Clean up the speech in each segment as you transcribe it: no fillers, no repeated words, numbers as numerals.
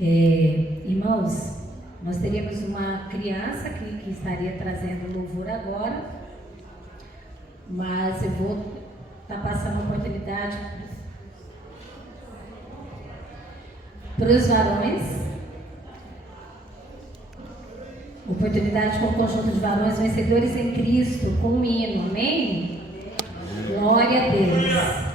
Irmãos, nós teríamos uma criança que estaria trazendo louvor agora, mas eu vou estar passando a oportunidade para os varões. Oportunidade com o conjunto de varões vencedores em Cristo, com um hino, amém? Glória a Deus.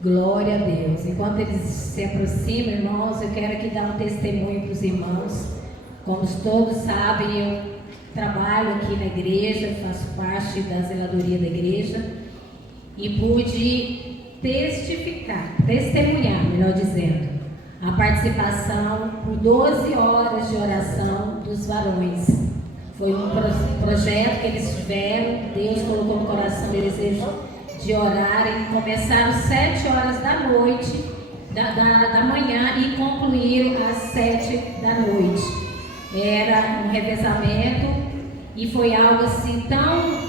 Glória a Deus. Enquanto eles se aproximam, irmãos, eu quero aqui dar um testemunho para os irmãos. Como todos sabem, eu trabalho aqui na igreja, faço parte da zeladoria da igreja e pude testemunhar, melhor dizendo, a participação por 12 horas de oração dos varões. Foi um projeto que eles tiveram, Deus colocou no coração o desejo de orarem, começaram às 7 horas da noite, da manhã e concluíram às 7 da noite. Era um revezamento e foi algo assim tão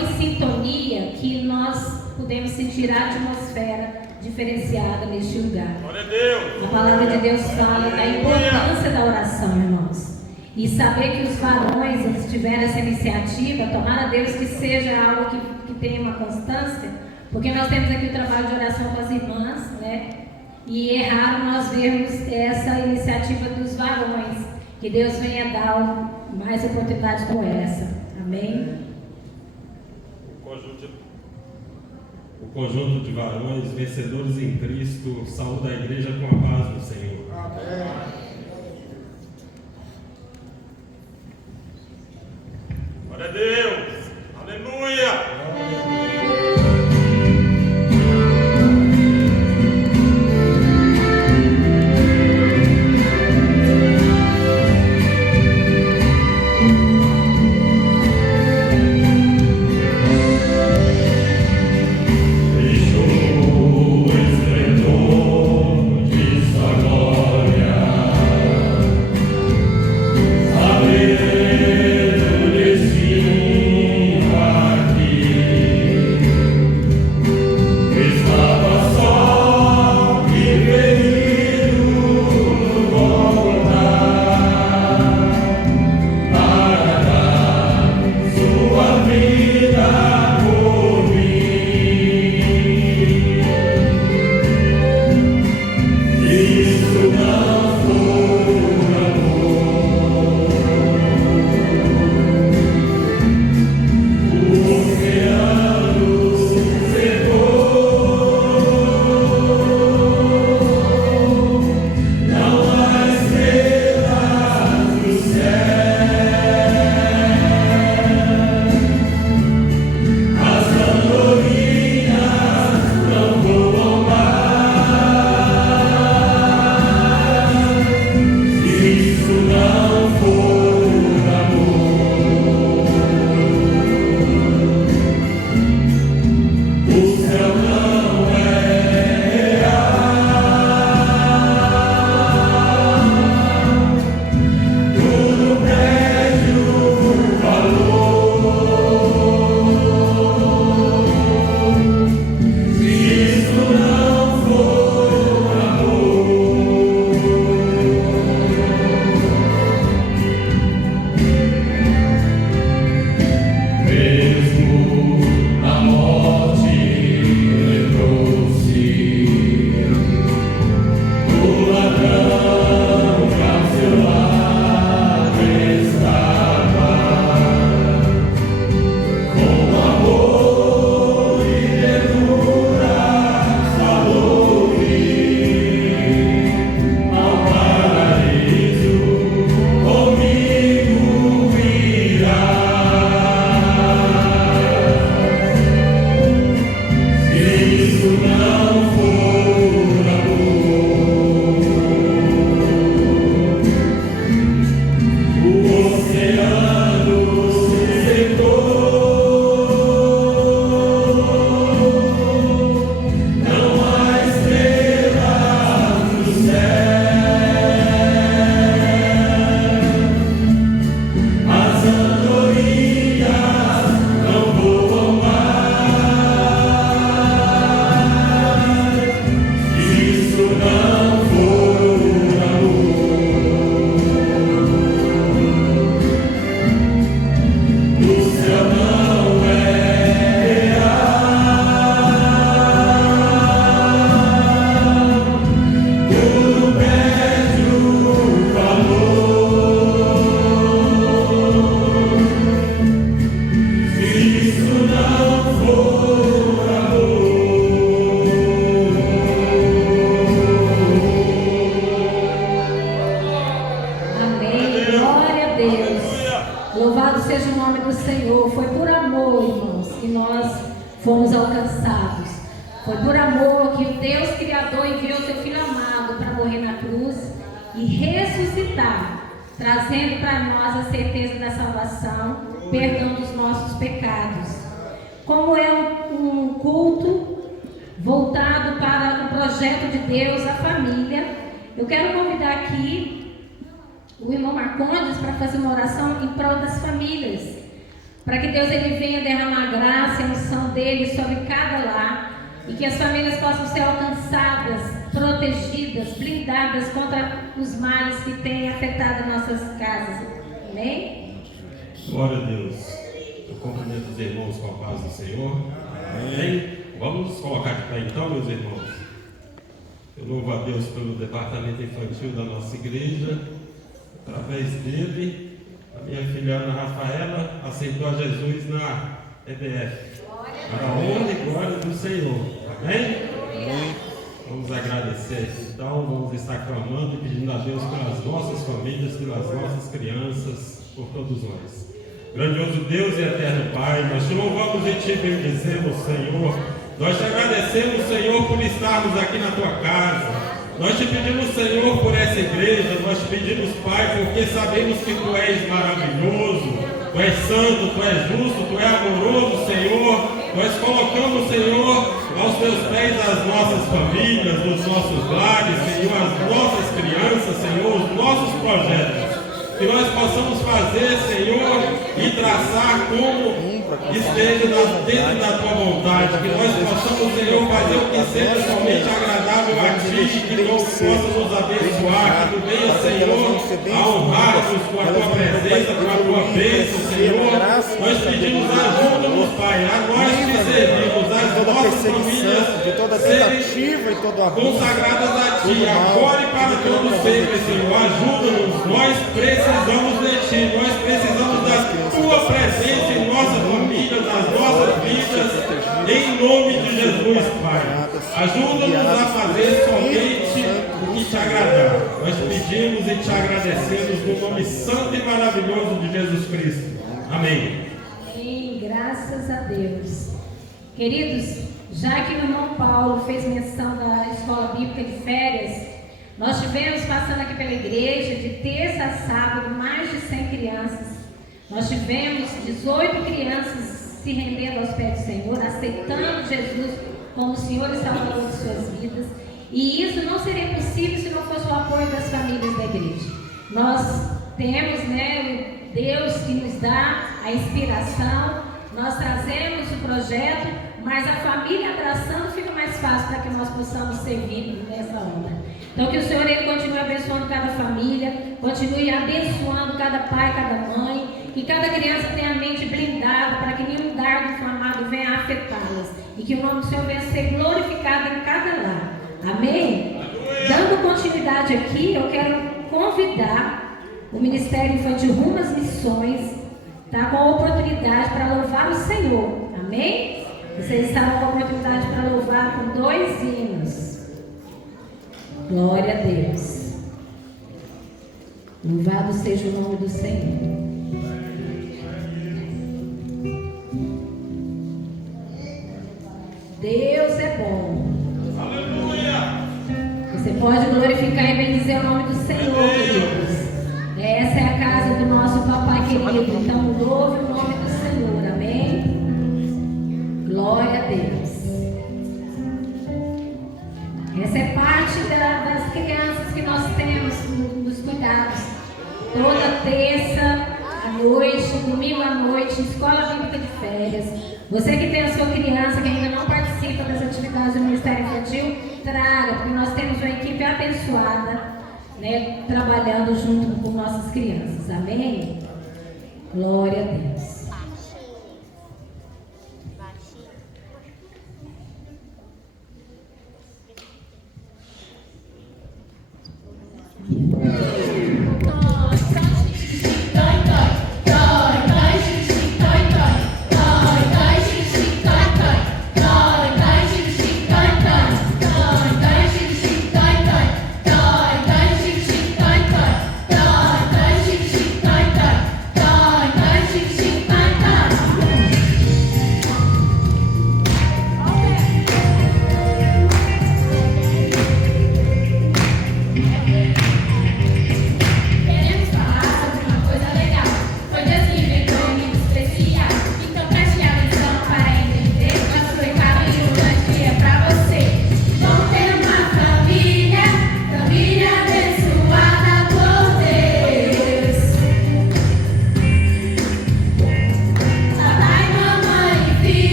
em sintonia que nós pudemos sentir a atmosfera diferenciada neste lugar. Glória a Deus. A palavra de Deus fala da importância da oração, irmãos. E saber que os varões, eles tiveram essa iniciativa, tomara a Deus que seja algo que tenha uma constância, porque nós temos aqui o trabalho de oração com as irmãs, né? E é raro nós vermos essa iniciativa dos varões. Que Deus venha dar mais oportunidades como essa. Amém? O conjunto de varões vencedores em Cristo, saúde a igreja com a paz do Senhor. Amém. Glória a Deus. Aleluia. Sim. amor que o Deus Criador enviou seu Filho amado para morrer na cruz e ressuscitar, trazendo para nós a certeza da salvação, perdão dos nossos pecados. Como é um culto voltado para o projeto de Deus, a família, eu quero convidar aqui o irmão Marcondes para fazer uma oração em prol das famílias, para que Deus ele venha derramar graça e a unção dele sobre cada lar, e que as famílias possam ser alcançadas, protegidas, blindadas contra os males que têm afetado nossas casas. Amém? Glória a Deus. Eu cumprimento os irmãos com a paz do Senhor. Amém? Vamos nos colocar de pé então, meus irmãos. Eu louvo a Deus pelo departamento infantil da nossa igreja. Através dele, a minha filha Ana Rafaela aceitou a Jesus na EBF. Para a honra e glória do Senhor. Amém? Amém? Vamos agradecer. Então, vamos estar clamando e pedindo a Deus pelas nossas famílias, pelas nossas crianças, por todos nós. Grandioso Deus e eterno Pai, nós te louvamos e te bendizemos, Senhor. Nós te agradecemos, Senhor, por estarmos aqui na tua casa. Nós te pedimos, Senhor, por essa igreja. Nós te pedimos, Pai, porque sabemos que tu és maravilhoso, tu és santo, tu és justo, tu és amoroso, Senhor. Nós colocamos, Senhor, aos teus pés as nossas famílias, os nossos lares, Senhor, as nossas crianças, Senhor, os nossos projetos. Que nós possamos fazer, Senhor, e traçar como esteja dentro da tua vontade. Que nós possamos, Senhor, fazer o que seja somente agradável a ti, que tu possa nos abençoar, que tu venha, Senhor, a honrar-nos com a tua presença, com a tua bênção, Senhor. Nós pedimos ajuda-nos, Pai, a nós te servimos, as nossas famílias serem consagradas a ti, agora e para todo sempre, Senhor. Ajuda-nos, nós precisamos de ti, nós precisamos da tua presença em nossas famílias, nas nossas vidas, em nome de Jesus, Pai. Ajuda-nos a fazer somente o que te agradar. Nós pedimos e te agradecemos no nome santo e maravilhoso de Jesus Cristo. Amém. Amém, graças a Deus. Queridos, já que o irmão Paulo fez menção da escola bíblica de férias, nós tivemos passando aqui pela igreja, de terça a sábado, mais de 100 crianças. Nós tivemos 18 crianças se rendendo aos pés do Senhor, aceitando Jesus como Senhor e Salvador de suas vidas. E isso não seria possível se não fosse o apoio das famílias da igreja. Nós temos, o Deus que nos dá a inspiração, nós trazemos o projeto, mas a família abraçando fica mais fácil para que nós possamos servir nessa obra. Então que o Senhor ele continue abençoando cada família, continue abençoando cada pai, cada mãe, que cada criança tenha a mente blindada para que nenhum dardo inflamado venha a afetá-las e que o nome do Senhor venha a ser glorificado em cada lar. Amém? Dando continuidade aqui, eu quero convidar o Ministério Infantil Rumo às Missões, com a oportunidade para louvar o Senhor. Amém? Vocês estavam com a oportunidade para louvar com 2 hinos. Glória a Deus. Louvado seja o nome do Senhor. Deus é bom. Aleluia! Você pode glorificar e bendizer o nome do Senhor, queridos. Essa é a casa do nosso papai querido. Então louve o nome do Senhor. Amém? Glória a Deus. Essa é parte das crianças que nós temos nos cuidados. Toda terça à noite, domingo à noite, escola bíblica de férias. Você que tem a sua criança que ainda não participa das atividades do Ministério Infantil, traga, porque nós temos uma equipe abençoada, trabalhando junto com nossas crianças. Amém? Glória a Deus. Bye.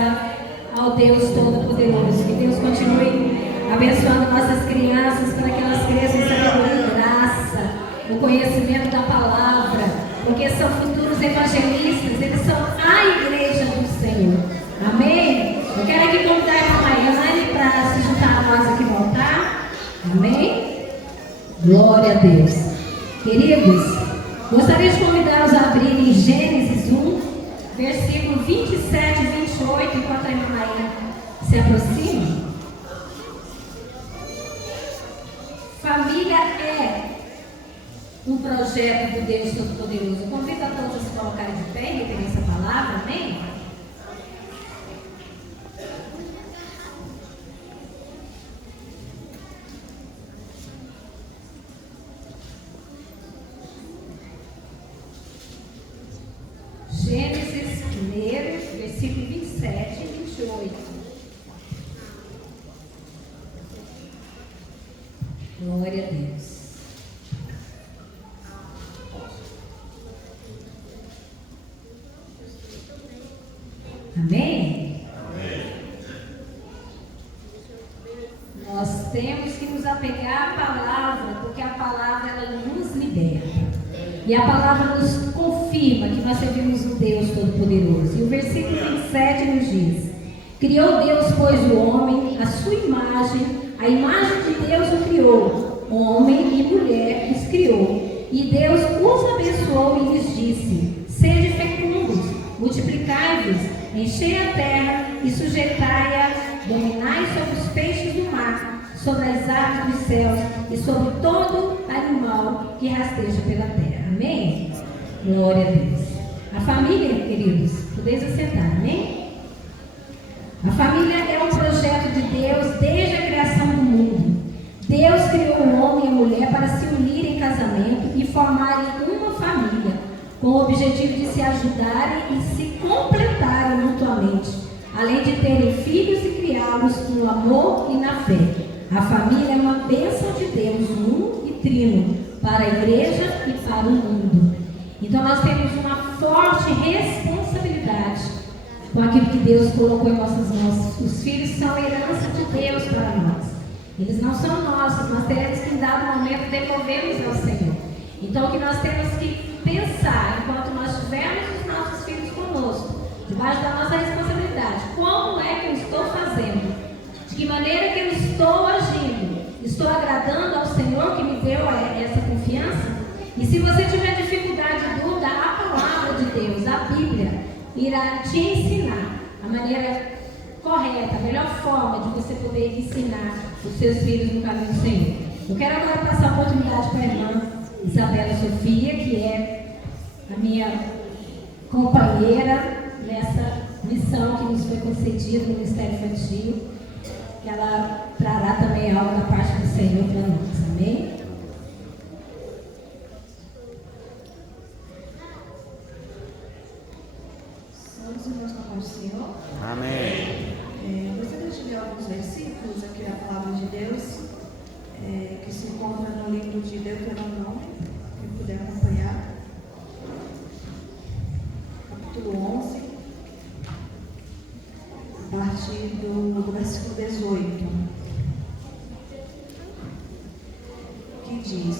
graça ao Deus Todo-Poderoso. Que Deus continue abençoando nossas crianças para que elas cresçam em sabedoria e graça, o conhecimento da palavra, porque são futuros evangelistas, eles são a igreja do Senhor. Amém? Eu quero aqui convidar a irmã Maiane para se juntar a nós aqui no altar. Amém? Glória a Deus. Queridos, gostaria de convidá-los a abrirem Gênesis 1, versículo 27 e 28, enquanto a irmã Maiane se aproxima. Família é um projeto do Deus Todo-Poderoso. Eu convido a todos a se colocarem de pé e reterem essa palavra, amém? Gênesis 1, versículo 27 e 28. Glória a Deus. Amém? Amém. Nós temos que nos apegar à palavra, porque a palavra ela nos liberta. E a palavra nos confirma que nós servimos um Deus Todo-Poderoso. E o versículo 27 nos diz: criou Deus, pois, o homem, a sua imagem, a imagem de Deus o criou, homem e mulher os criou. E Deus os abençoou e lhes disse: sede fecundos, multiplicai-vos, enchei a terra e sujeitai-a, dominai sobre os peixes do mar, sobre as aves dos céus e sobre todo animal que rasteja pela terra. Amém? Glória a Deus. A família, queridos, podeis assentar, amém? A família é um projeto de Deus desde a criação do mundo. Deus criou o homem e a mulher para se unirem em casamento e formarem uma família, com o objetivo de se ajudarem e se completarem mutuamente, além de terem filhos e criá-los no amor e na fé. A família é uma bênção de Deus, uno e trino, para a igreja e para o mundo. Então nós temos uma forte responsabilidade com aquilo que Deus colocou em nossas mãos. Os filhos são herança de Deus para nós. Eles não são nossos, nós teremos que em dado momento devolvê-los ao Senhor. Então o que nós temos que pensar, enquanto nós tivermos os nossos filhos conosco, debaixo da nossa responsabilidade, como é que eu estou fazendo? De que maneira que eu estou agindo? Estou agradando ao Senhor que me deu essa confiança? E se você tiver dificuldade e dúvida, a palavra de Deus, a Bíblia, irá te ensinar a maneira correta, a melhor forma de você poder ensinar os seus filhos no caminho do Senhor. Eu quero agora passar a oportunidade para a irmã Isabela Sofia, que é a minha companheira nessa missão que nos foi concedida no Ministério Infantil, que ela trará também algo da parte do Senhor para nós. Amém? Somos irmãos com a paz do Senhor. Amém. Gostaria de ler alguns versículos aqui da palavra de Deus, que se encontra no livro de Deuteronômio, quem puder acompanhar. Capítulo 11, a partir do versículo 18, que diz: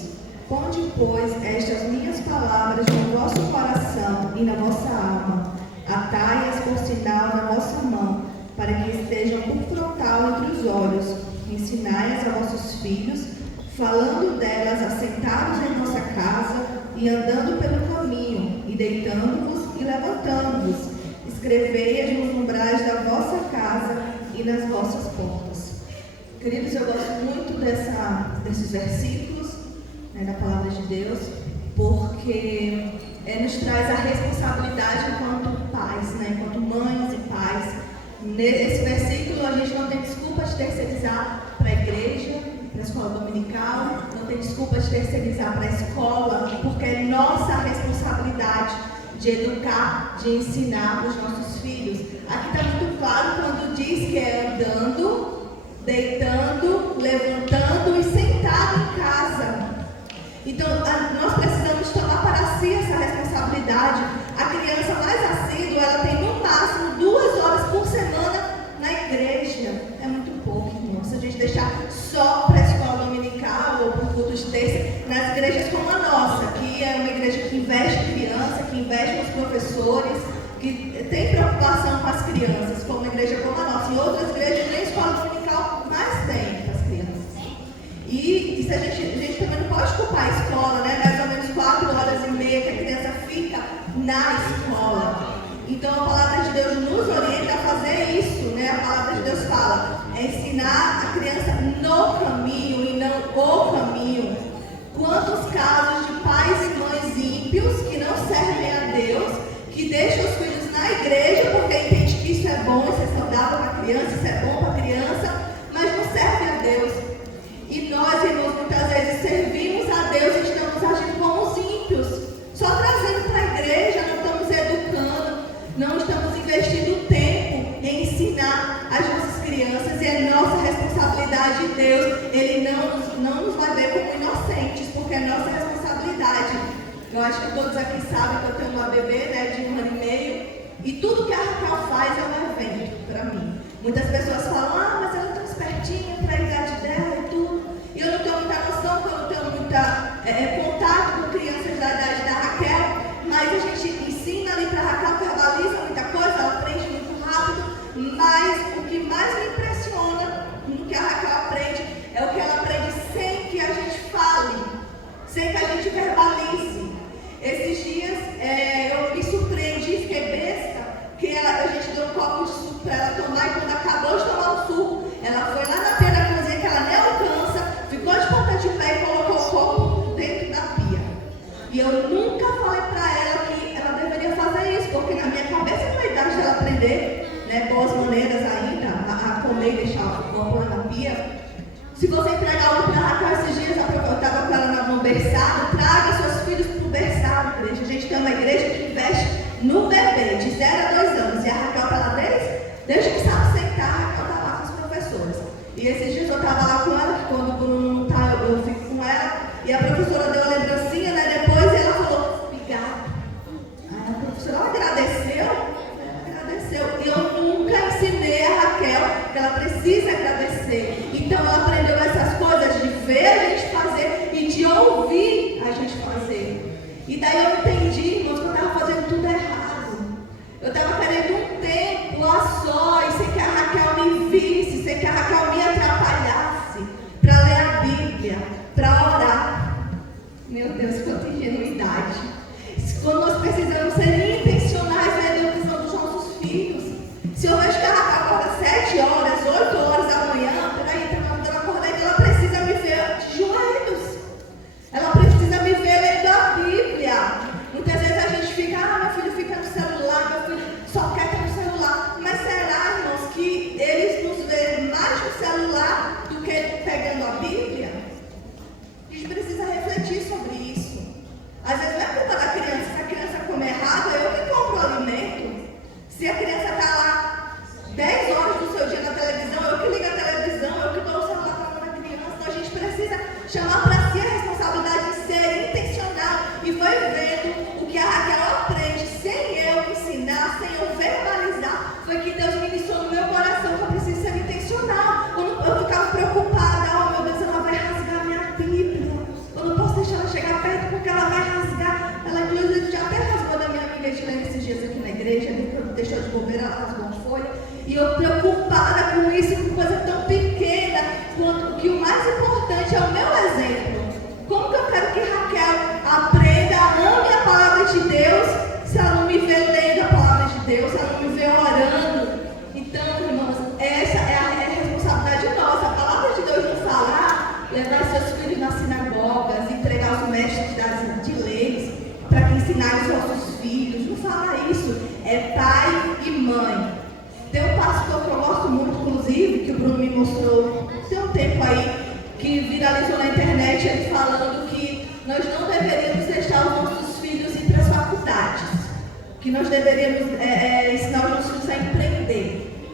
ponde, pois, estas minhas palavras no vosso coração e na vossa alma, atai-as por sinal na vossa mão, para que estejam por frontal entre os olhos, ensinai-as a vossos filhos, falando delas assentados em vossa casa e andando pelo caminho, e deitando-vos e levantando-vos. Escrevei-as nos umbrais da vossa casa e nas vossas portas. Queridos, eu gosto muito desses versículos, da palavra de Deus, porque nos traz a responsabilidade enquanto pais, enquanto mães e pais. Nesse versículo a gente não tem desculpa de terceirizar para a igreja, para a escola dominical, não tem desculpa de terceirizar para a escola, porque é nossa responsabilidade de educar, de ensinar os nossos filhos. Aqui está muito claro quando diz que é andando, deitando, levantando e sentado em casa. Então, nós precisamos tomar para si essa responsabilidade. A criança mais assídua, ela tem no máximo 2 horas por semana professores que têm preocupação com as crianças, como a igreja como a nossa. Em outras igrejas, nem escola dominical mais tem para as crianças. E isso a gente também não pode culpar a escola, né? Mais ou menos 4h30 que a criança fica na escola. Então a palavra de Deus nos orienta a fazer isso, né? A palavra de Deus fala, é ensinar a criança no caminho e não o caminho. Quantos casos de pais e mães ímpios que não servem a Deus, que deixam os filhos na igreja porque entendem que isso é bom, isso é saudável para a criança, isso é bom para a criança, mas não servem a Deus. E nós, irmãos, muitas vezes servimos a Deus e estamos agindo como os ímpios, só trazendo para a igreja, não estamos educando, não estamos investindo tempo em ensinar as nossas crianças, e é nossa responsabilidade de Deus. Ele não nos vai ver como inocentes, porque é nossa responsabilidade. Eu acho que todos aqui sabem que eu tenho uma bebê, né, de 1 ano e meio, e tudo que a Raquel faz é um evento para mim. Muitas pessoas falam, mas ela é tão espertinha para a idade dela e tudo. E eu não tenho muita noção, porque eu não tenho muita contato com crianças da idade da Raquel, mas a gente ensina ali para a Raquel, verbaliza muita coisa, ela aprende muito rápido, mas o que mais me impressiona no que a Raquel aprende é o que ela aprende sem que a gente fale, sem que a gente verbalize. Esses dias eu me surpreendi, fiquei besta, que a gente deu um copo de suco para ela tomar, e quando acabou de tomar o suco, ela foi lá na pia da cozinha que ela nem alcança, ficou de ponta de pé e colocou o copo dentro da pia. E eu nunca falei para ela que ela deveria fazer isso, porque na minha cabeça não é a idade dela aprender, né, boas maneiras ainda, a comer e deixar o copo lá na pia. Se você entregar algo para a Raquel esses dias, eu estava com ela no berçário, traga seus filhos para o berçário, igreja. A gente tem uma igreja que investe no bebê, de 0 a 2 anos. E a Raquel está lá desde que sabe sentar, a Raquel está lá com os professores. E esses dias eu estava lá com ela, que quando o Bruno não está, eu fico com ela. E a professora deu a lembrancinha, né? Depois ela falou, obrigada. Aí a professora agradeceu. E eu nunca ensinei a Raquel que ela precisa agradecer. Então ela aprendeu essas coisas de ver a gente fazer e de ouvir a gente fazer. E daí eu entendi, irmãos, que eu estava fazendo tudo errado. Eu estava querendo um tempo a sós, sem que a Raquel me visse, sem que a Raquel me atrapalhasse, para ler a Bíblia, para orar. Meu Deus, quanta ingenuidade. Quando nós precisamos ser intencionais na educação dos nossos filhos. Se eu vejo que a Raquel acorda 7 horas, 8 horas da manhã, peraí, quando ela acordar, ela precisa me ver de joelhos. Ela precisa me ver lendo a Bíblia. Muitas vezes a gente fica, meu filho fica no celular, meu filho só quer ter no celular. Mas será, irmãos, que eles nos veem mais no celular do que pegando a Bíblia? A gente precisa refletir sobre isso. Às vezes não é culpa da criança, se a criança comer errado, eu que compro o alimento. Se a criança está lá 10 horas do seu dia na televisão, eu que ligo a televisão, eu que dou o celular para a mão da criança. Então a gente precisa chamar para si a responsabilidade de ser intencional. E foi vendo o que a Raquel aprende, sem eu ensinar, sem eu verbalizar, foi que Deus ministrou no meu coração que eu preciso ser intencional. Eu ficava preocupada, meu Deus, ela vai rasgar minha Bíblia. Eu não posso deixar ela chegar perto porque ela vai rasgar. Ela inclusive já até rasgou da minha amiga Edilene esses dias aqui na igreja, deixou de bobeira, ela rasgou uma folha. E eu preocupada com isso, com coisa tão pequena, quanto que o mais importante é o meu exemplo. Como que eu quero que Raquel aprenda, ame a palavra de Deus, se ela não me vê lendo a palavra de Deus, se ela não me vê orando? Então, irmãos, essa é a responsabilidade nossa. A palavra de Deus não fala, levar seus filhos nas sinagogas, entregar os mestres de leis, para que ensinar os nossos filhos. Não fala isso. É pai e mãe. Tem um pastor que eu gosto muito, inclusive, que o Bruno me mostrou tem um tempo aí, que viralizou na internet, ele falando que nós não deveríamos deixar os nossos filhos ir para as faculdades, que nós deveríamos ensinar os nossos filhos a empreender.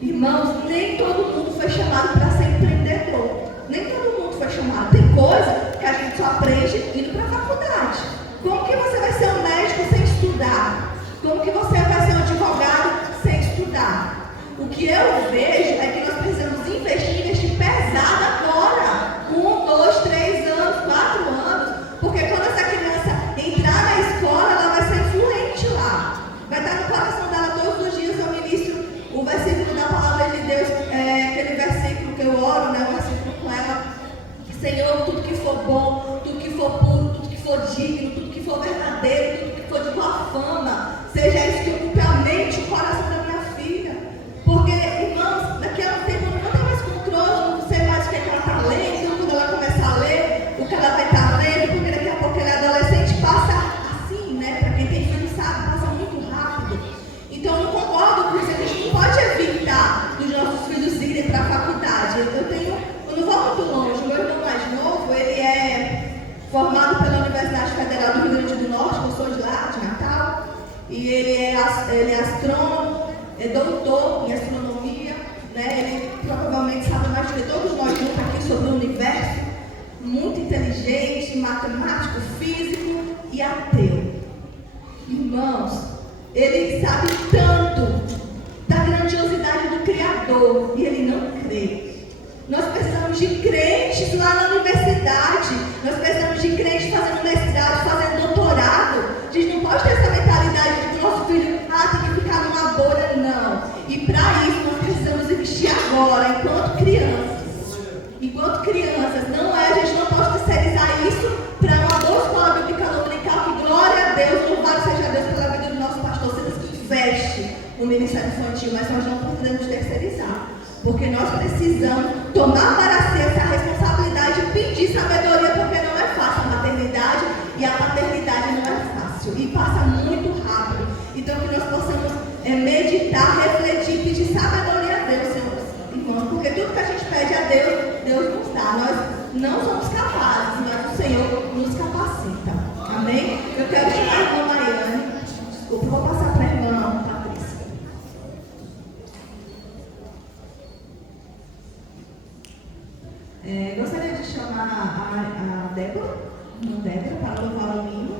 Irmãos, nem todo mundo foi chamado para ser empreendedor. Nem todo mundo foi chamado. Tem coisa que a gente só aprende indo para a faculdade. Como que você vai ser um médico sem estudar? Como que você vai ser um advogado sem estudar? O que eu vejo é que nós precisamos investir pesado agora. 1, 2, 3 anos, 4 anos. Porque quando essa criança entrar na escola, ela vai ser influente lá. que eu oro, né, um versículo com ela. Senhor, tudo que for bom, tudo que for puro, tudo que for digno, tudo que for verdadeiro, tudo que for de boa fama, seja isso que ocupe a mente e o coração da minha filha. Porque, irmãos, daqui a um tempo eu não vou ter mais controle, eu não sei mais o que ela está lendo, quando ela começa a ler, o que ela vai estar lendo, porque daqui a pouco ela é adolescente, passa assim, né? Para quem tem filho sabe, passa muito rápido. Então eu não concordo com isso, a gente não pode evitar dos nossos filhos irem para a faculdade. Eu não vou muito longe, o meu irmão mais novo, ele é formado pela Universidade Federal do Rio Grande do Norte, eu sou de lá, de Natal, e ele é astrônomo, é doutor em astronomia, né? Ele provavelmente sabe mais do que todos nós juntos aqui sobre o universo, muito inteligente, matemático, físico e ateu. Irmãos, ele sabe tanto da grandiosidade do Criador e ele não crê. Nós precisamos de crentes lá na universidade, nós precisamos de crentes fazendo mestrado, fazendo doutorado. A gente não pode ter essa mentalidade de que o nosso filho tem que ficar numa bolha, não. E para isso nós precisamos investir agora, enquanto crianças. Enquanto crianças, a gente não pode terceirizar isso para uma boa escola bíblica dominical, que glória a Deus, louvado seja Deus pela vida do nosso pastor Silas, que investe no ministério infantil, mas nós não podemos terceirizar. Porque nós precisamos tomar para si essa responsabilidade e pedir sabedoria, porque não é fácil a maternidade e a paternidade não é fácil e passa muito rápido. Então que nós possamos meditar, refletir, pedir sabedoria a Deus, Senhor, irmãos, porque tudo que a gente pede a Deus, Deus nos dá. Nós não somos capazes, mas o Senhor nos capacita. Amém? Eu quero chamar a irmã Mariane. Desculpa, eu vou passar para a irmã Patrícia. Gostaria de chamar a Débora, para louvar o hino.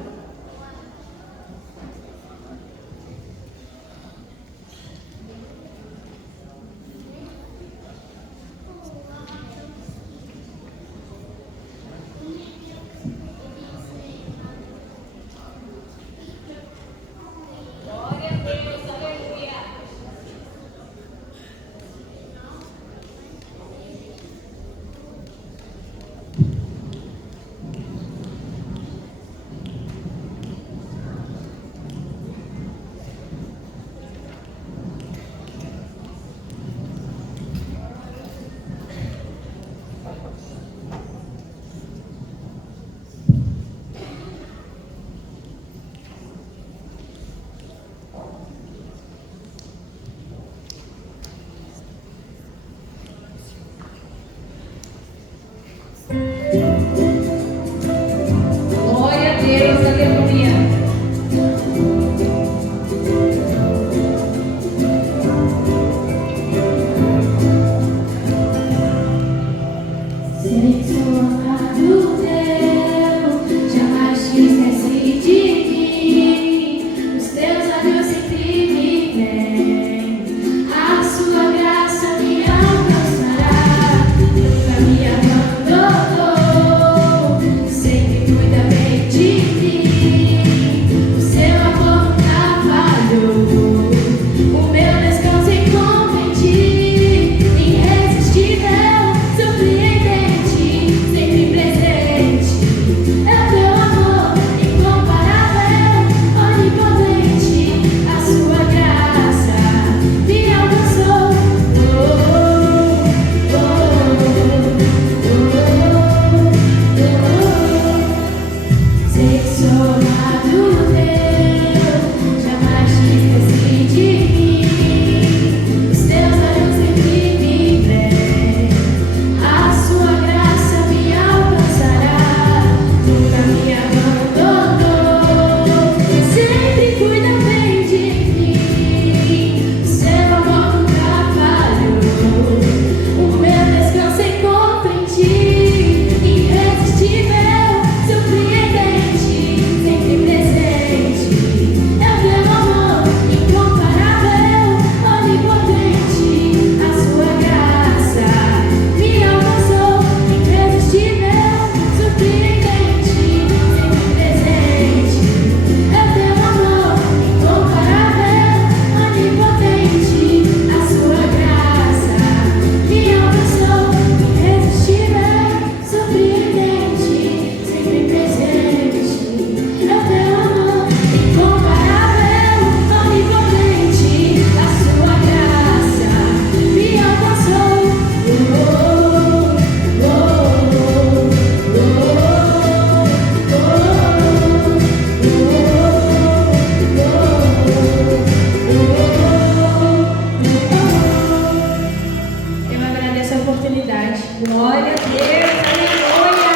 Glória a Deus, aleluia!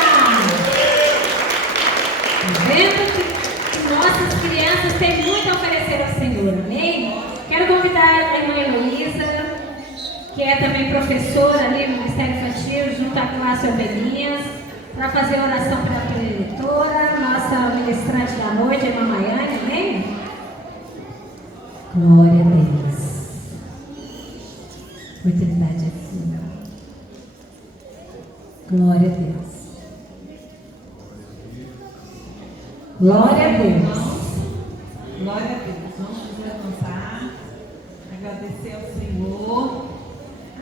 Vendo que nossas crianças têm muito a oferecer ao Senhor, amém? Quero convidar a irmã Heloísa, que é também professora ali no Ministério Infantil, junto à classe Ovelhinhas, para fazer oração pela preletora, nossa ministrante da noite, a irmã Maiane, amém? Glória a Deus. Oportunidade é sua. Glória a Deus. Glória a Deus. Glória a Deus. Vamos nos levantar, agradecer ao Senhor,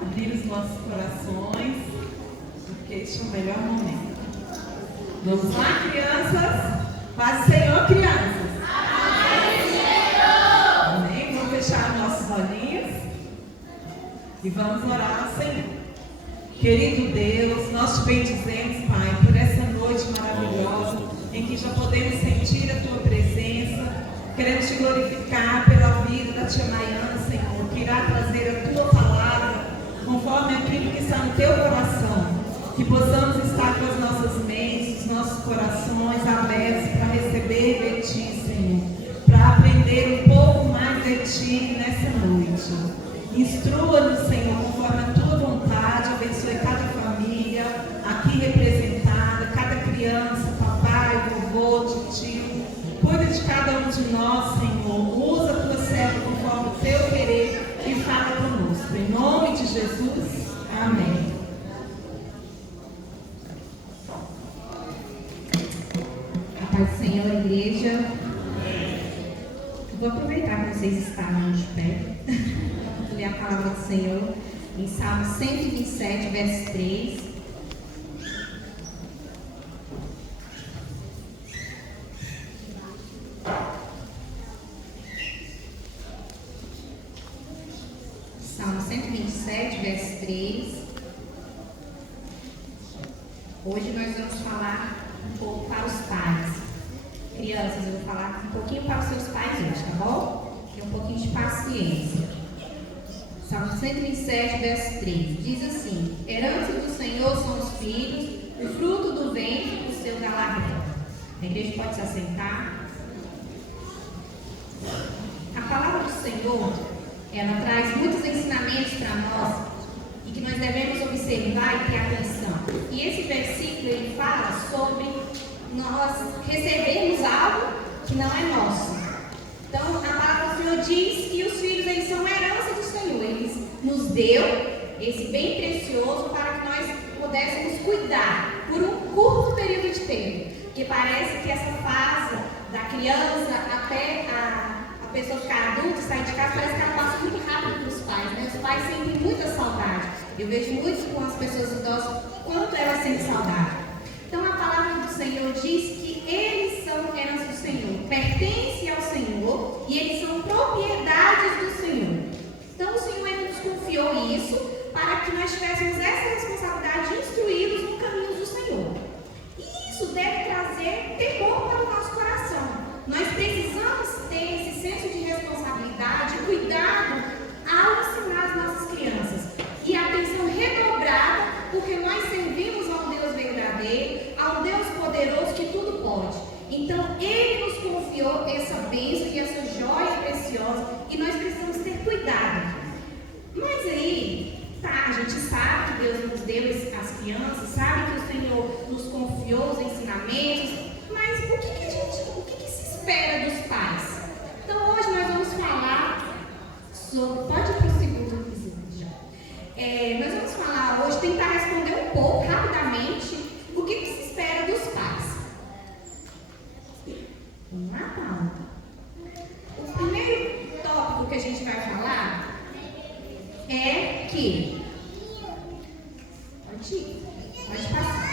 abrir os nossos corações, porque este é o melhor momento. Vamos lá, crianças? Paz do Senhor, crianças. Amém? Vamos fechar nossos olhinhos e vamos orar ao Senhor. Querido Deus, nós te bendizemos, Pai, por essa noite maravilhosa em que já podemos sentir a tua presença. Queremos te glorificar pela vida da tia Maiana, Senhor, que irá trazer a tua palavra conforme aquilo que está no teu coração. Que possamos estar com as nossas mentes, os nossos corações abertos para receber de ti, Senhor, para aprender um pouco mais de ti nessa noite. Instrua-nos, Senhor, conforme a tua vontade. Abençoe cada família aqui representada, cada criança, papai, vovô, tio. Cuida de cada um de nós, Senhor. Usa a tua serva conforme o teu querer e fala conosco. Em nome de Jesus, amém. A paz do Senhor, igreja. Vou aproveitar que vocês estavam de pé. Vou ler a palavra do Senhor em Salmo 127, verso 3. Salmo 127, verso 3. Hoje nós vamos falar um pouco para os pais. Crianças, eu vou falar um pouquinho para os seus pais hoje, tá bom? Tem um pouquinho de paciência. Salmo 127, verso 3. Diz assim: herança do Senhor são os filhos, o fruto do ventre, o seu galardão. A igreja pode se assentar. A palavra do Senhor, ela traz muitos ensinamentos para nós e que nós devemos observar e ter atenção. E esse versículo, ele fala sobre nós recebermos algo que não é nosso. Então, a palavra do Senhor diz que os filhos, eles são herança do Senhor. Ele nos deu esse bem precioso para que nós pudéssemos cuidar por um curto período de tempo. Porque parece que essa fase da criança até a pessoa ficar adulta, sair de casa, parece que ela passa muito rápido para os pais, né? Os pais sentem muita saudade. Eu vejo muito com as pessoas idosas quanto elas sentem saudade. Então a palavra do Senhor diz que eles são herança do Senhor, pertencem ao Senhor e eles são propriedades do Senhor. Então o Senhor ele nos confiou isso para que nós tivéssemos essa responsabilidade de instruí-los no caminho do Senhor. E isso deve trazer temor para o nosso coração. Nós precisamos ter esse senso de responsabilidade, cuidado ao ensinar as nossas crianças. E atenção redobrada, porque nós servimos a um Deus verdadeiro, a um Deus poderoso que tudo pode. Então, Ele nos confiou essa bênção e essa joia preciosa e nós precisamos ter cuidado. Mas aí, tá, a gente sabe que Deus nos deu as crianças, sabe que o Senhor nos confiou os ensinamentos, mas o que se espera dos pais? Então, hoje nós vamos falar sobre... Pode ir para o segundo episódio já. Nós vamos falar hoje, tentar responder um pouco, rapidamente, o que se espera dos pais. Vamos lá, Paulo. O primeiro tópico que a gente vai falar é que... Pode passar.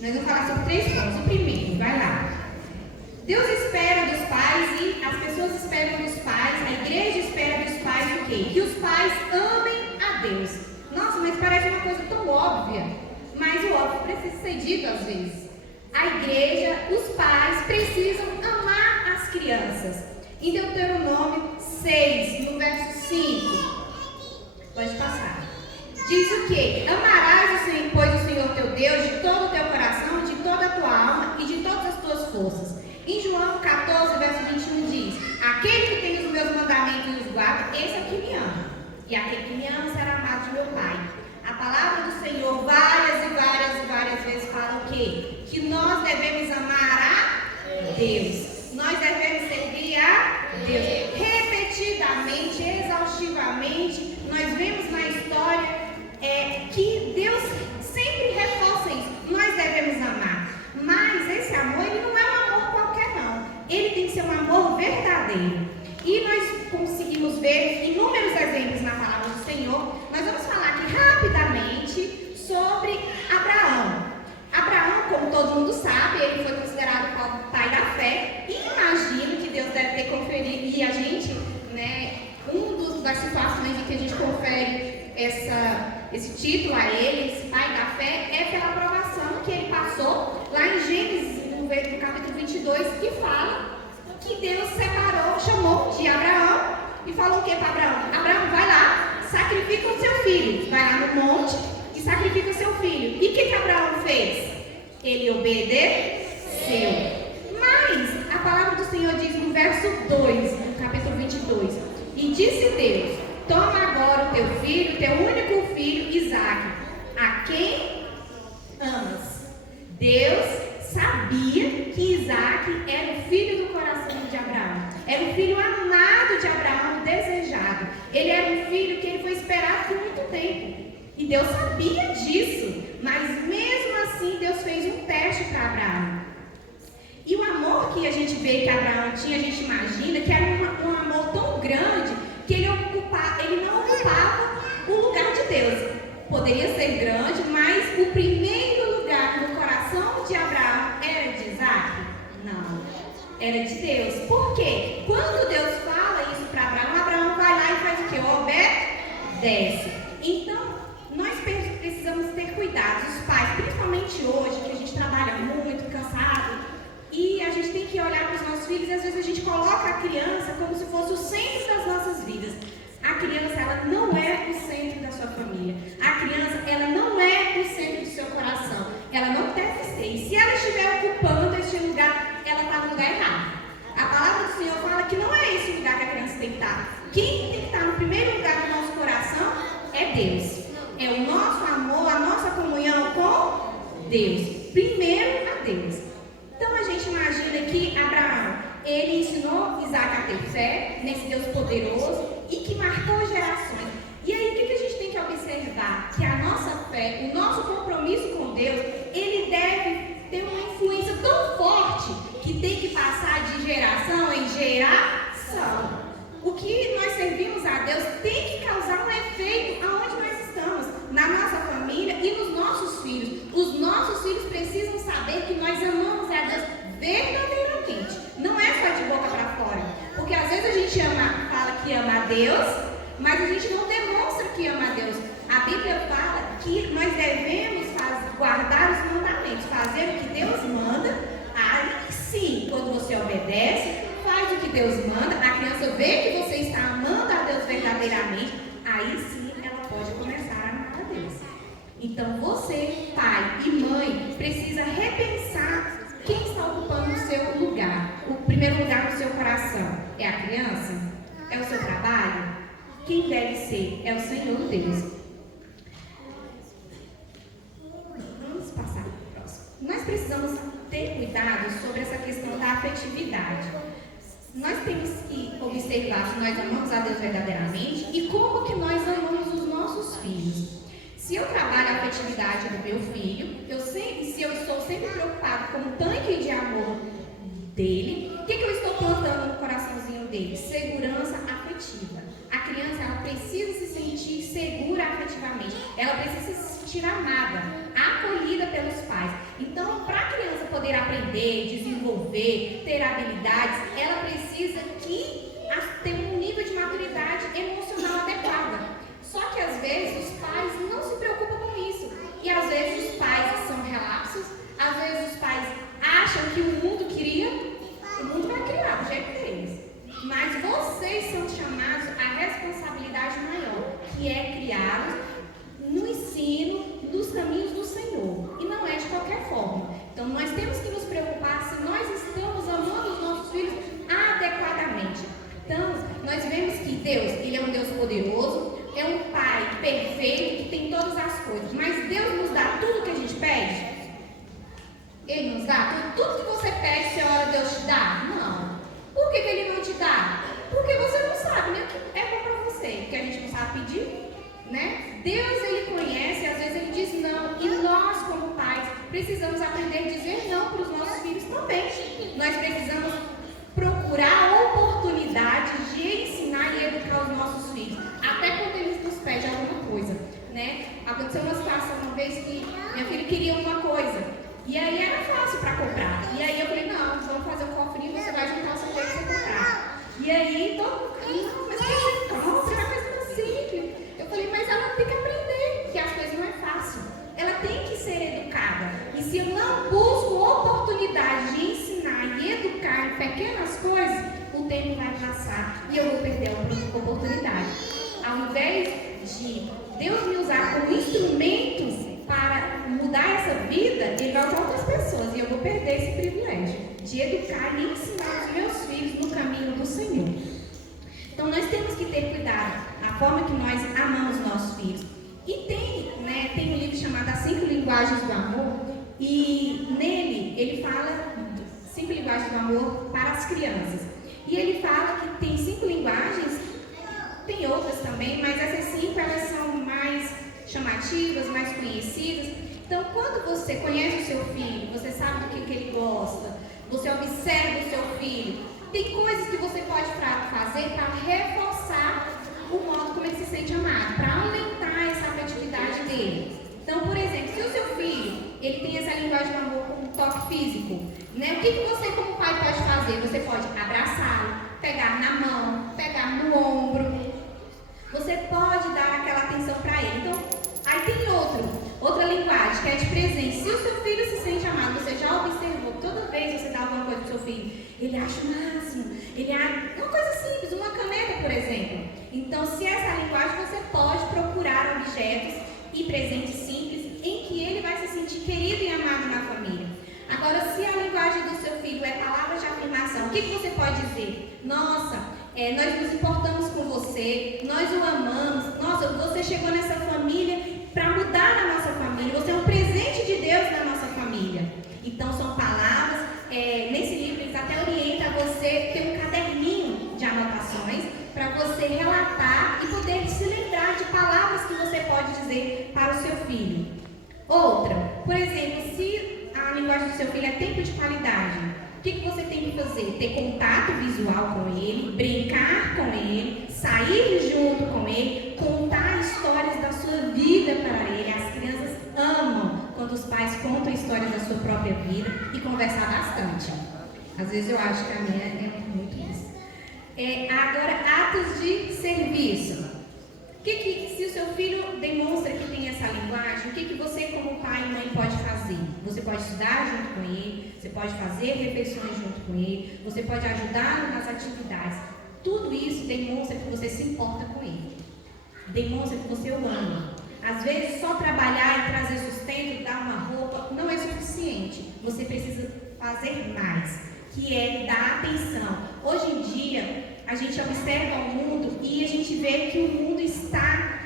Nós vamos falar sobre 3 pontos. O primeiro, vai lá. Deus espera dos pais e as pessoas esperam dos pais, a igreja espera dos pais o quê? Que os pais amem a Deus. Nossa, mas parece uma coisa tão óbvia, mas o óbvio precisa ser dito às vezes. A igreja, os pais precisam amar as crianças. Em Deuteronômio 6, no verso 5, pode passar. diz o quê? Amarás o Senhor, pois o Senhor teu Deus, de todo o teu coração, de toda a tua alma e de todas as tuas forças. Em João 14, verso 21 diz: aquele que tem os meus mandamentos e os guarda, esse é o que me ama. E aquele que me ama será amado de meu Pai. A palavra do Senhor várias e várias e várias vezes fala o quê? Que nós devemos amar a Deus. Nós devemos servir a Deus. Repetidamente, exaustivamente, nós vemos na história que Deus sempre reforça isso. Nós devemos amar. Mas esse amor, ele não é um amor qualquer não. Ele tem que ser um amor verdadeiro. E nós conseguimos ver inúmeros exemplos na palavra do Senhor. Nós vamos falar aqui rapidamente sobre Abraão. Abraão, como todo mundo sabe, ele foi considerado o pai da fé. E imagino que Deus deve ter conferido, e a gente, das situações em que a gente confere esse título a ele, esse pai da fé, é pela aprovação que ele passou lá em Gênesis, no capítulo 22, que fala que Deus chamou de Abraão e falou o que para Abraão? Abraão, vai lá, sacrifica o seu filho. Vai lá no monte e sacrifica o seu filho. E o que Abraão fez? Ele obedeceu. Mas a palavra do Senhor diz no verso 2, no capítulo 22: e disse Deus: toma agora o teu filho, teu único filho, Isaque, a quem amas. Deus sabia que Isaque era o filho do coração de Abraão. Era o filho amado de Abraão, desejado. Ele era um filho que ele foi esperado por muito tempo. E Deus sabia disso. Mas mesmo assim, Deus fez um teste para Abraão. E o amor que a gente vê que Abraão tinha, a gente imagina que era um amor tão grande que ele não ocupava o lugar de Deus. Poderia ser grande, mas o primeiro lugar no coração de Abraão era de Isaque? Não, era de Deus. Por quê? Quando Deus fala isso para Abraão, Abraão vai lá e faz o quê? Obedece. Então, nós precisamos ter cuidado, os pais, principalmente hoje, que a gente trabalha muito, cansado, e a gente tem que olhar para os nossos filhos, e às vezes a gente coloca a criança como se fosse o centro das nossas vidas. A criança, ela não é o centro da sua família. A criança, ela não é o centro do seu coração. Ela não deve ser. E se ela estiver ocupando este lugar, ela está no lugar errado. A palavra do Senhor fala que não é esse o lugar que a criança tem que estar. Quem tem que estar no primeiro lugar do nosso coração é Deus. É o nosso amor, a nossa comunhão com Deus. Primeiro a Deus. Então a gente imagina que Abraão, ele ensinou Isaque a ter fé nesse Deus poderoso e que marcou gerações. E aí o que a gente tem que observar? Que a nossa fé, o nosso compromisso com Deus, ele deve ter uma influência tão forte que tem que passar de geração em geração. O que nós servimos a Deus tem que causar um efeito aonde nós estamos, na nossa família e nos nossos filhos. Os nossos filhos precisam saber que nós amamos a Deus verdadeiramente. Não é só de boca para fora. Porque às vezes a gente fala que ama a Deus, mas a gente não demonstra que ama a Deus. A Bíblia fala que nós devemos guardar os mandamentos, fazer o que Deus manda. Aí sim, quando você obedece, faz o que Deus manda, a criança vê que você está amando a Deus verdadeiramente, aí sim ela pode começar a amar a Deus. Então você, pai e mãe, precisa repensar quem está ocupando o seu lugar. O primeiro lugar no seu coração é a criança? É o seu trabalho? Quem deve ser? É o Senhor Deus. Vamos passar para o próximo. Nós precisamos ter cuidado sobre essa questão da afetividade. Nós temos que observar se nós amamos a Deus verdadeiramente e como que nós amamos os nossos filhos. Se eu trabalho a afetividade do meu filho, se eu estou sempre preocupado com o tanque de amor dele, o que eu estou plantando no coraçãozinho dele? Segurança afetiva. A criança, ela precisa se sentir segura afetivamente. Ela precisa se sentir amada, acolhida pelos pais. Então, para a criança poder aprender, desenvolver, ter habilidades, ela precisa ter um nível de maturidade emocional adequada. Só que às vezes os pais não se preocupam com isso. E às vezes os pais são relapsos, às vezes os pais acham que o mundo vai criar do jeito deles. Mas vocês são chamados à responsabilidade maior, que é criá-los no Deus, ele conhece, às vezes ele diz não, e nós, como pais, precisamos aprender a dizer não para os nossos filhos também. Nós precisamos procurar oportunidades de ensinar e educar os nossos filhos, até quando eles nos pedem alguma coisa, né? Aconteceu uma situação uma vez que minha filha queria uma coisa, e aí era fácil para comprar, e aí eu falei, não, vamos fazer um cofrinho, você vai juntar o seu dinheiro para você comprar. E aí, todo mundo, não, mas o que você compra? É uma coisa tão simples. Eu falei, mas ela tem que aprender que as coisas não é fácil. Ela tem que ser educada. E se eu não busco oportunidade de ensinar e educar em pequenas coisas, o tempo vai passar e eu vou perder a oportunidade. Ao invés de Deus me usar como instrumento para mudar essa vida, Ele vai usar outras pessoas e eu vou perder esse privilégio de educar e ensinar os meus filhos no caminho do Senhor. Então nós temos que ter cuidado na forma que nós amamos nossos filhos. E tem um livro chamado As 5 Linguagens do Amor, e nele ele fala 5 linguagens do amor para as crianças. E ele fala que tem 5 linguagens, tem outras também, mas essas 5 elas são mais chamativas, mais conhecidas. Então, quando você conhece o seu filho, você sabe do que ele gosta, você observa o seu filho, tem coisas que você pode fazer para reforçar o modo como ele se sente amado, para aumentar essa afetividade dele. Então, por exemplo, se o seu filho ele tem essa linguagem do amor com um toque físico, né? O que você como pai pode fazer? Você pode abraçá-lo, pegar na mão, pegar no ombro. Você pode dar aquela atenção para ele. Então, aí tem outra linguagem que é de presente. Se o seu filho se sente amado, você já observou, toda vez que você dá alguma coisa para o seu filho, ele acha o máximo, uma coisa simples, uma caneta, por exemplo. Então, se essa é a linguagem, você pode procurar objetos e presentes simples em que ele vai se sentir querido e amado na família. Agora, se a linguagem do seu filho é palavras de afirmação, o que você pode dizer? Nossa, nós nos importamos com você, nós o amamos, nossa, você chegou nessa família para mudar a nossa família, você é um presente de Deus na nossa família. Então, são palavras, nesse livro eles até orientam a você ter um caderninho de anotações para você relatar e poder se lembrar de palavras que você pode dizer para o seu filho. Outra, por exemplo, se a linguagem do seu filho é tempo de qualidade, o que você tem que fazer? Ter contato visual com ele, brincar com ele, sair junto com ele, contar histórias da sua vida para ele. As crianças amam quando os pais contam histórias da sua própria vida e conversar bastante. Às vezes eu acho que a minha é muito isso. Agora, atos de serviço. Se o seu filho demonstra que tem essa linguagem, o que você como pai e mãe pode fazer? Você pode estudar junto com ele, você pode fazer refeições junto com ele, você pode ajudar nas atividades. Tudo isso demonstra que você se importa com ele. Demonstra que você o ama. Às vezes só trabalhar e trazer sustento, dar uma roupa, não é suficiente. Você precisa fazer mais, que é dar atenção. Hoje em dia, a gente observa o mundo e a gente vê que o mundo está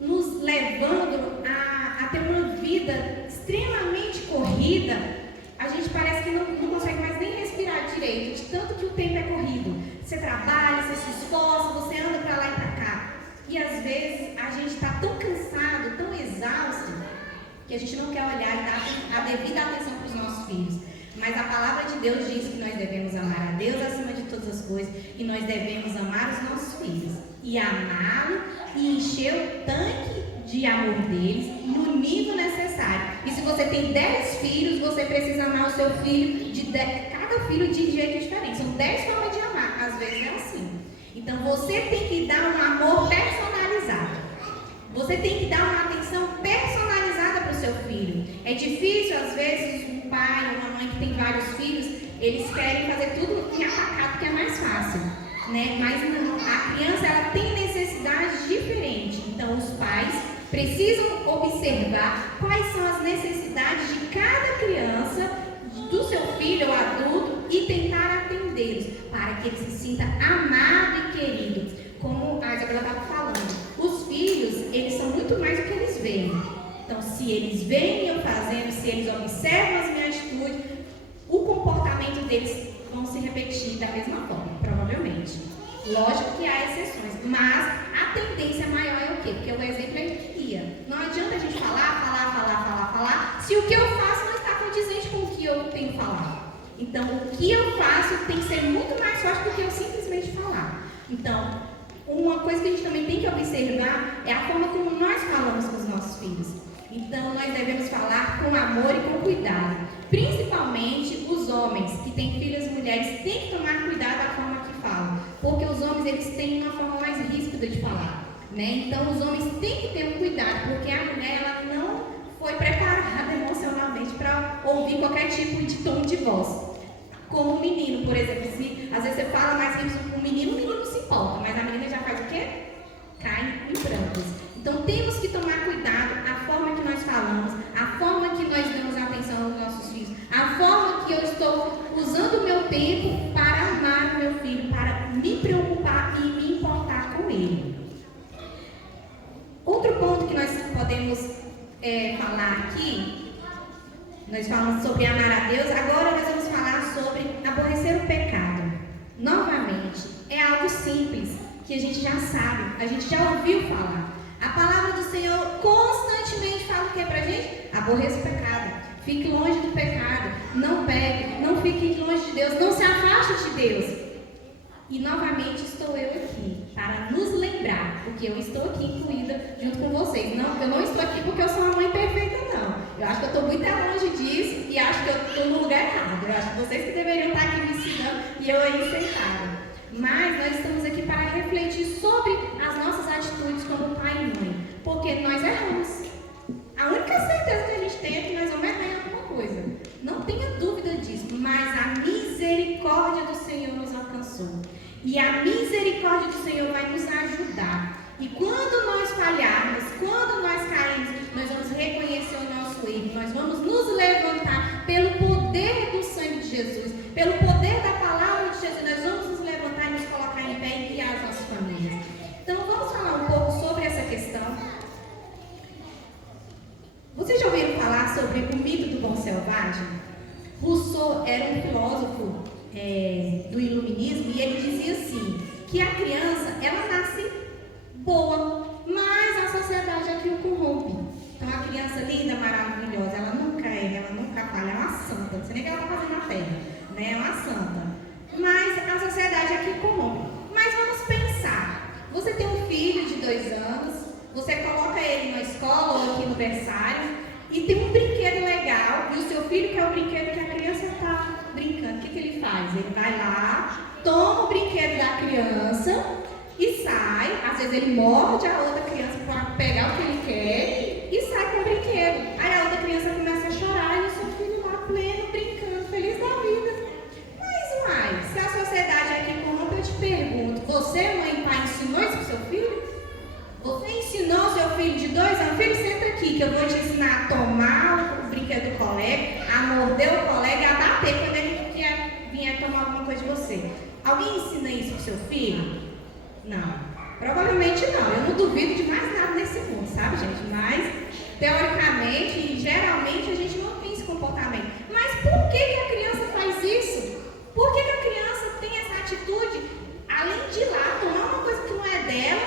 nos levando a ter uma vida extremamente corrida. A gente parece que não consegue mais nem respirar direito, de tanto que o tempo é corrido. Você trabalha, você se esforça, você anda para lá e para cá. E às vezes a gente está tão cansado, tão exausto, que a gente não quer olhar e dar a devida atenção para os nossos filhos. Mas a palavra de Deus diz que nós devemos amar a Deus acima de todas as coisas e nós devemos amar os nossos filhos e amá-lo e encher o tanque de amor deles no nível necessário. E se você tem 10 filhos, você precisa amar o seu filho, cada filho de jeito diferente. São 10 formas de amar, às vezes é assim. Então você tem que dar um amor personalizado. Você tem que dar uma atenção personalizada para o seu filho. É difícil, às vezes, um pai ou uma mãe que tem vários filhos, eles querem fazer tudo em atacado porque é mais fácil, né? Mas não, a criança ela tem necessidades diferentes. Então, os pais precisam observar quais são as necessidades de cada criança, do seu filho ou adulto, e tentar atendê-los para que ele se sinta amado e querido. Como a Isabela estava falando, os filhos, eles são muito mais do que eles veem. Então, se eles veem eu fazendo, se eles observam as minhas atitudes, o comportamento deles vão se repetir da mesma forma, provavelmente. Lógico que há exceções, mas a a tendência maior é o quê? Porque o exemplo é que guia. Não adianta a gente falar, se o que eu faço não está condizente com o que eu tenho que falar. Então, o que eu faço tem que ser muito mais forte do que eu simplesmente falar. Então, uma coisa que a gente também tem que observar é a forma como nós falamos com os nossos filhos. Então, nós devemos falar com amor e com cuidado. Principalmente os homens que têm filhas mulheres têm que tomar cuidado da forma que falam. Porque os homens, eles têm uma forma mais ríspida de falar, né? Então, os homens têm que ter um cuidado, porque a mulher, ela não foi preparada emocionalmente para ouvir qualquer tipo de tom de voz. Como o menino, por exemplo, se às vezes você fala mais ríspido com o menino não se importa, mas a menina já faz o quê? Cai em prantos. Então temos que tomar cuidado a forma que nós falamos, a forma que nós damos atenção aos nossos filhos, a forma que eu estou usando o meu tempo para amar o meu filho, para me preocupar e me importar com ele. Outro ponto que nós podemos falar aqui, nós falamos sobre amar a Deus, agora nós vamos falar sobre aborrecer o pecado. Novamente, é algo simples, que a gente já sabe, a gente já ouviu falar. A palavra do Senhor constantemente fala o que pra gente? Aborreça o pecado, fique longe do pecado, não pegue, não fique longe de Deus, não se afaste de Deus. E novamente estou eu aqui para nos lembrar, porque eu estou aqui incluída junto com vocês. Não, eu não estou aqui porque eu sou uma mãe perfeita, não. Eu acho que eu estou muito longe disso e acho que eu estou no lugar errado. Eu acho que vocês que deveriam estar aqui me ensinando e eu aí sentada. Mas nós estamos aqui para refletir sobre as nossas atitudes como pai e mãe, porque nós erramos. A única certeza que a gente tem é que nós vamos errar em alguma coisa. Não tenha dúvida disso, mas a misericórdia do Senhor nos alcançou. E a misericórdia do Senhor vai nos ajudar. E quando nós falharmos, quando nós cairmos, nós vamos reconhecer o nosso erro. Nós vamos nos levantar pelo poder do sangue de Jesus, pelo poder da palavra de Jesus. Nós vamos nos levantar e nos colocar em pé e guiar as nossas famílias. Então vamos falar um pouco sobre essa questão. Vocês já ouviram falar sobre o mito do bom selvagem? Rousseau era um filósofo do iluminismo e ele dizia assim, que a criança, ela nasce boa, mas a sociedade é que o corrompe. Então a criança linda, maravilhosa, ela nunca erra, ela nunca falha, é uma santa, não sei nem o que ela está fazendo na terra, né? É uma santa. Mas a sociedade é que corrompe. Mas vamos pensar, você tem um filho de 2 anos, você coloca ele na escola ou aqui no berçário e tem um brinquedo legal e o seu filho quer o brinquedo que a criança está brincando. O que ele faz? Ele vai lá, toma o brinquedo da criança e sai. Às vezes ele morde a outra criança para pegar o que ele quer e sai com o brinquedo. Aí a outra criança começa a chorar e o seu filho lá pleno, brincando, feliz da vida. Mas, se a sociedade é que corrompe, eu te pergunto, você, mãe e pai, ensinou isso pro seu filho? Você ensinou seu filho de 2 anos? Filho, senta aqui que eu vou te ensinar a tomar o brinquedo do colega, a morder o colega e a bater quando ele vier tomar alguma coisa de você. Alguém ensina isso pro seu filho? Não. Provavelmente não. Eu não duvido de mais nada nesse mundo, sabe, gente? Mas, teoricamente e geralmente, a gente não tem esse comportamento. Mas por que a criança faz isso? Por que a criança tem essa atitude? Além de ir lá tomar uma coisa que não é dela,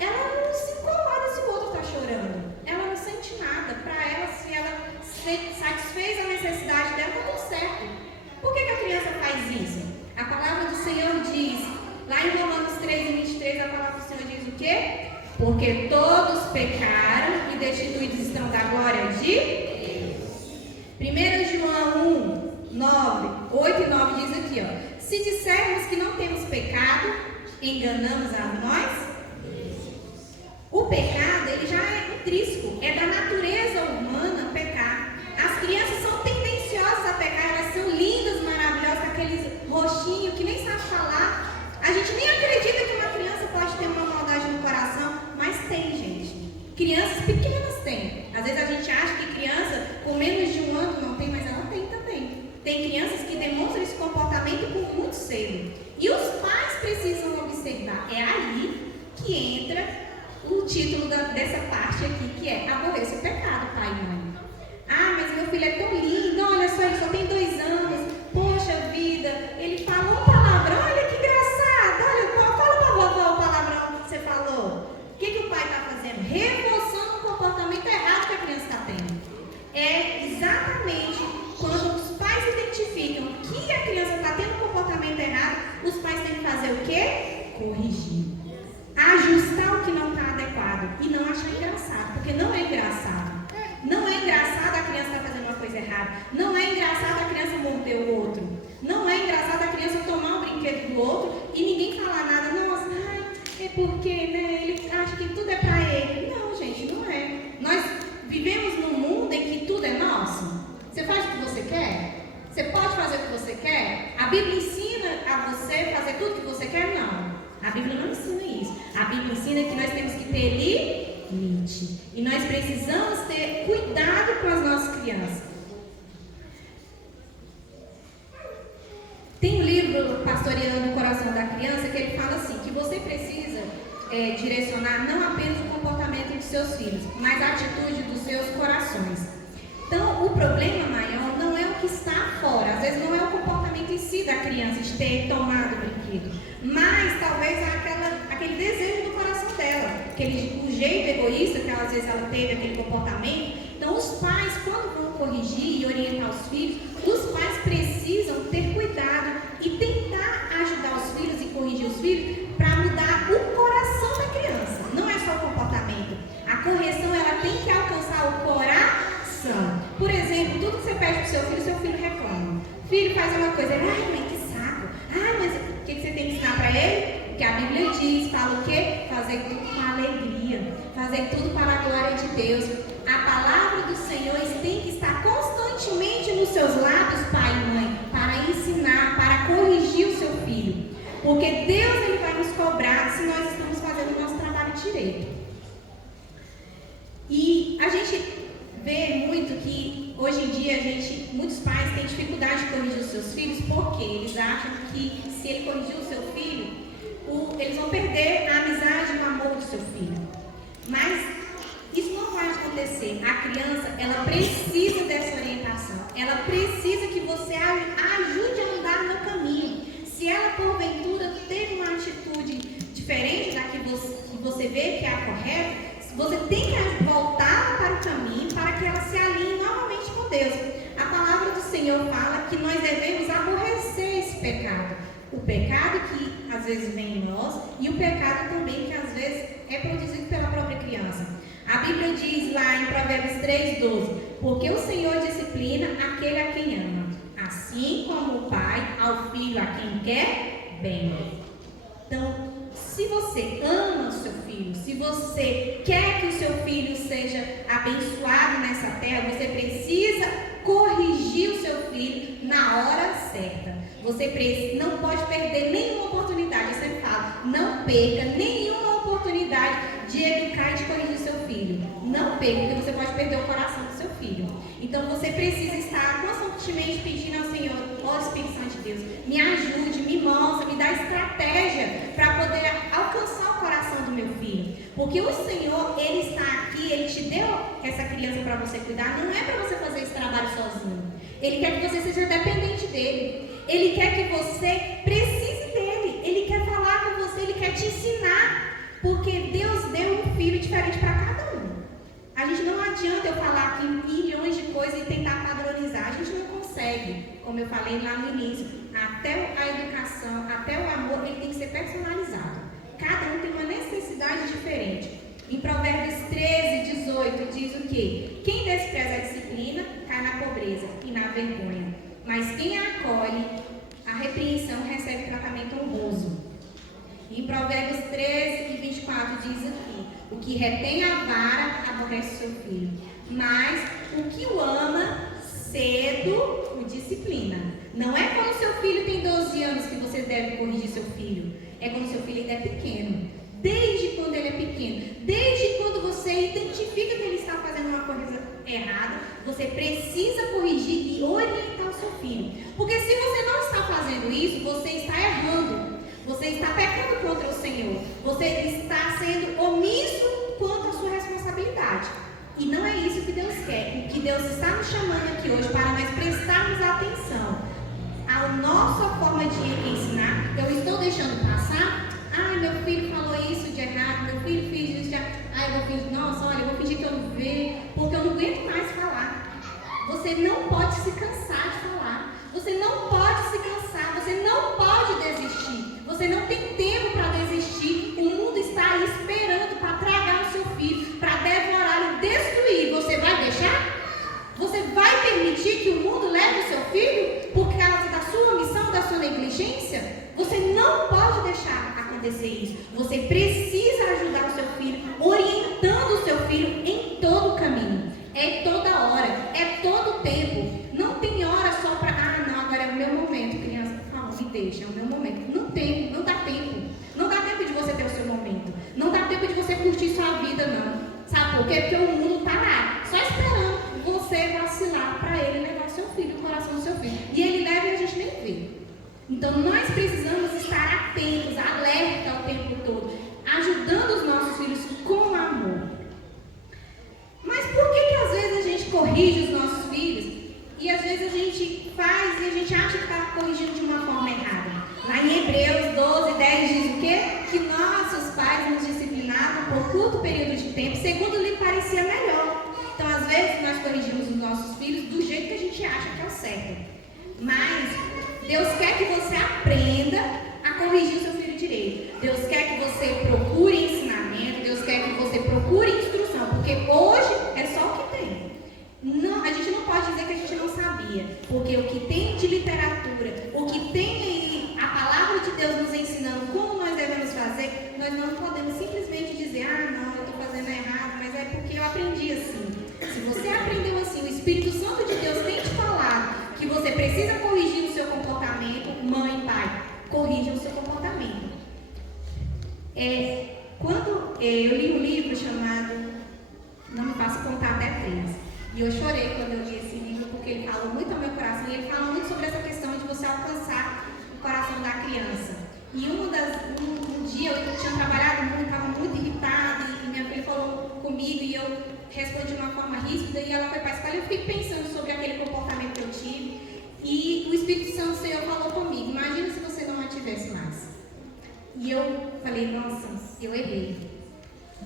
ela não se incomoda se o outro está chorando. Ela não sente nada. Para ela, se ela satisfez a necessidade dela, está tudo certo. Por que a criança faz isso? A palavra do Senhor diz, lá em Romanos 3:23, a palavra do Senhor diz o quê? Porque todos pecaram e destituídos estão da glória de Deus. 1 João 8 e 9 diz aqui, ó. Se dissermos que não temos pecado, enganamos a nós. O pecado, ele já é intrínseco, é da natureza humana pecar. As crianças são tendenciosas a pecar, elas são lindas, maravilhosas, com aqueles rostinhos que nem sabe falar. A gente nem acredita que uma criança pode ter uma maldade no coração, mas tem, gente. Crianças pequenas têm. Às vezes a gente acha que criança com menos de 1 ano não tem, mas ela tem também. Tem crianças que demonstram esse comportamento por muito cedo. E os pais precisam observar. É aí que entra o título dessa parte aqui, que é aborreça o pecado, pai e mãe. Ah, mas meu filho é tão lindo, olha só, ele só tem 2 anos. Poxa vida, ele falou um palavrão, olha que engraçado. Olha, fala pra vovó o palavrão que você falou. fazendo? Reforçando o comportamento errado que a criança está tendo. É exatamente quando os pais identificam que a criança está tendo um comportamento errado, os pais têm que fazer o quê? Corrigir. Ajustar o que não está adequado e não achar engraçado, porque não é engraçado. Não é engraçado a criança estar fazendo uma coisa errada. Não é engraçado a criança morder o outro. Não é engraçado a criança tomar um brinquedo do outro e ninguém falar nada. Nossa, é porque, né, ele acha que tudo é para ele. Não, gente, não é. Nós vivemos num mundo em que tudo é nosso. Você faz o que você quer? Você pode fazer o que você quer? A Bíblia ensina a você fazer tudo o que você quer? Não. A Bíblia não ensina isso. A Bíblia ensina que nós temos que ter limite. E nós precisamos ter cuidado com as nossas crianças. Tem um livro, Pastoreando o Coração da Criança, que ele fala assim, que você precisa direcionar não apenas o comportamento dos seus filhos, mas a atitude dos seus corações. Então, o problema maior não é o que está fora, às vezes não é o comportamento em si da criança de ter tomado o brinquedo, mas talvez aquele desejo do coração dela, o jeito egoísta que às vezes ela teve, aquele comportamento. Então, os pais, quando vão corrigir e orientar os filhos, os pais precisam ter cuidado e tentar ajudar os filhos e corrigir os filhos para mudar o coração da criança. Não é só o comportamento. A correção, ela tem que alcançar o coração. Por exemplo, tudo que você pede para o seu filho reclama. O filho faz uma coisa, ai mãe, que saco. Ai, mas o que você tem que ensinar para ele? O que a Bíblia diz, fala o quê? Fazer tudo com alegria. Fazer tudo para a glória de Deus. A palavra do Senhor tem que estar constantemente nos seus lábios, pai e mãe, para ensinar, para corrigir o seu filho. Porque Deus ele vai nos cobrar se nós estamos fazendo o nosso trabalho direito. E a gente vê muito que hoje em dia muitos pais têm dificuldade de corrigir os seus filhos porque eles acham que se ele corrigir o seu filho, eles vão perder a amizade e o amor do seu filho. Mas isso não vai acontecer. A criança, ela precisa dessa orientação. Ela precisa que você ajude a andar no caminho. Se ela, porventura, teve uma atitude diferente da que você vê que é a correta, você tem que voltar para o caminho para que ela se alinhe novamente com Deus. A palavra do Senhor fala que nós devemos aborrecer esse pecado. O pecado que às vezes vem em nós e o pecado também que às vezes é produzido pela própria criança. A Bíblia diz lá em Provérbios 3:12, porque o Senhor disciplina aquele a quem ama, assim como o pai ao filho a quem quer bem. Então, se você ama o seu filho, se você quer que o seu filho seja abençoado nessa terra, você precisa corrigir o seu filho na hora certa. Você não pode perder nenhuma oportunidade. Eu sempre falo, não perca nenhuma oportunidade de educar e de corrigir o seu filho. Não perca, porque você pode perder o coração do seu filho. Então você precisa estar constantemente pedindo ao Senhor, ó Espírito Santo de Deus, me ajude, me mostre, me dá estratégia para poder alcançar o coração do meu filho. Porque o Senhor, Ele está aqui, Ele te deu essa criança para você cuidar, não é para você fazer esse trabalho sozinho. Ele quer que você seja dependente dEle. Ele quer que você precise dEle. Ele quer falar com você, Ele quer te ensinar. Porque Deus deu um filho diferente para cada um. A gente não adianta eu falar aqui milhões de coisas e tentar padronizar. A gente não consegue. Como eu falei lá no início, até a educação, até o amor, ele tem que ser personalizado. Cada um tem uma necessidade diferente. Em Provérbios 13:18 diz o quê? Quem despreza a disciplina cai na pobreza e na vergonha. Mas quem a acolhe, a repreensão recebe tratamento honroso. Em Provérbios 13:24 diz aqui: o que retém a vara aborrece o seu filho, mas o que o ama cedo o disciplina. Não é quando seu filho tem 12 anos que você deve corrigir seu filho, é quando seu filho ainda é pequeno. Desde quando ele é pequeno, desde quando você identifica que ele está fazendo uma coisa errada, você precisa corrigir e orientar o seu filho. Porque se você não está fazendo isso, você está errando. Você está pecando contra o Senhor. Você está sendo omisso quanto à sua responsabilidade. E não é isso que Deus quer. O que Deus está nos chamando aqui hoje para nós prestarmos atenção à nossa forma de ensinar. Eu estou deixando passar? Ah, meu filho falou isso de errado, meu filho fez isso de errado. Ah, eu vou fingir, nossa, olha, eu vou fingir que eu não vejo, porque eu não aguento mais falar. Você não pode se cansar de falar. Você não pode se cansar. Você não pode desistir. Você não tem tempo para desistir. O mundo está aí esperando para tragar o seu filho, para devorar e destruir. Você vai deixar? Você vai permitir que o mundo leve o seu filho por causa da sua omissão, da sua negligência? Você não pode deixar acontecer isso. Você precisa ajudar o seu filho, orientando o seu filho em todo o caminho. É toda hora, é todo o tempo. Não tem hora só para, não, agora é o meu momento, criança. Por favor, me deixa, é o meu momento. Não tem, não dá tempo. Não dá tempo de você ter o seu momento. Não dá tempo de você curtir sua vida, não. Sabe por quê? Porque o mundo está lá, só esperando você vacilar para ele levar o seu filho, o coração do seu filho. E ele leva e a gente nem vê. Então nós precisamos estar atentos, alerta o tempo todo, ajudando os nossos filhos com amor. Mas por que às vezes a gente corrige os nossos filhos e às vezes a gente faz e a gente acha que está corrigindo de uma forma errada? Lá em Hebreus 12, 10 diz o quê? Que nossos pais nos disciplinavam por curto período de tempo, segundo lhe parecia melhor. Então às vezes nós corrigimos os nossos filhos do jeito que a gente acha que é o certo. Mas Deus quer que você aprenda a corrigir o seu filho direito. Deus quer que você procure ensinamento, Deus quer que você procure instrução, porque hoje é só o que tem. Não, a gente não pode dizer que a gente não sabia, porque o que tem de literatura, o que tem aí, a palavra de Deus nos ensinando como nós devemos fazer, nós não podemos simplesmente dizer, não, eu estou fazendo errado, mas é porque eu aprendi assim. Se você aprendeu assim, o Espírito Santo de Deus tem te falado que você precisa corrigir o seu comportamento, mãe e pai, corrija o seu comportamento. Quando eu li um livro chamado Não Me Faça Contar Até 3, e eu chorei quando eu li esse livro, porque ele falou muito ao meu coração, e ele fala muito sobre essa questão de você alcançar o coração da criança. E um dia eu tinha trabalhado muito, estava muito irritada, e minha filha falou comigo, e eu respondi de uma forma ríspida, e ela foi para a escola, e eu fiquei pensando sobre aquele comportamento que eu tive, e o Espírito Santo do Senhor falou comigo, imagina se você não a tivesse mais. E eu falei, nossa, eu errei.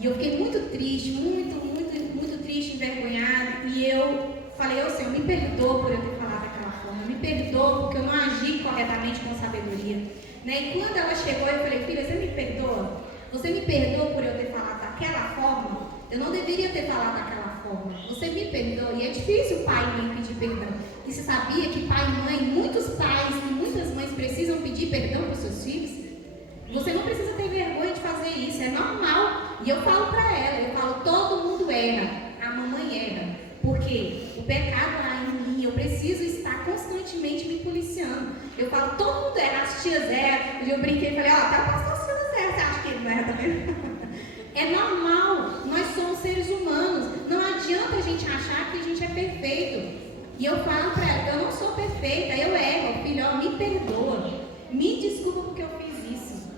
E eu fiquei muito triste, muito triste, envergonhada, e eu falei, Senhor, me perdoa por eu ter falado daquela forma, me perdoa porque eu não agi corretamente com sabedoria. Né? E quando ela chegou, eu falei, filha, você me perdoa? Você me perdoa por eu ter falado daquela forma? Eu não deveria ter falado daquela forma. Você me perdoa? E é difícil o pai e mãe pedir perdão. E você sabia que pai e mãe, muitos pais e muitas mães precisam pedir perdão para os seus filhos? Você não precisa ter vergonha de fazer isso, é normal. E eu falo para ela, eu falo, todo mundo erra, a mamãe erra. Porque o pecado lá em mim, eu preciso estar constantemente me policiando. Eu falo, todo mundo erra, as tias erram. E eu brinquei e falei, até o pastor Silas erra, você acha que ele não erra também? É normal, nós somos seres humanos. Não adianta a gente achar que a gente é perfeito. E eu falo para ela, eu não sou perfeita, eu erro, filho, me perdoa. Me desculpa porque eu fiz isso.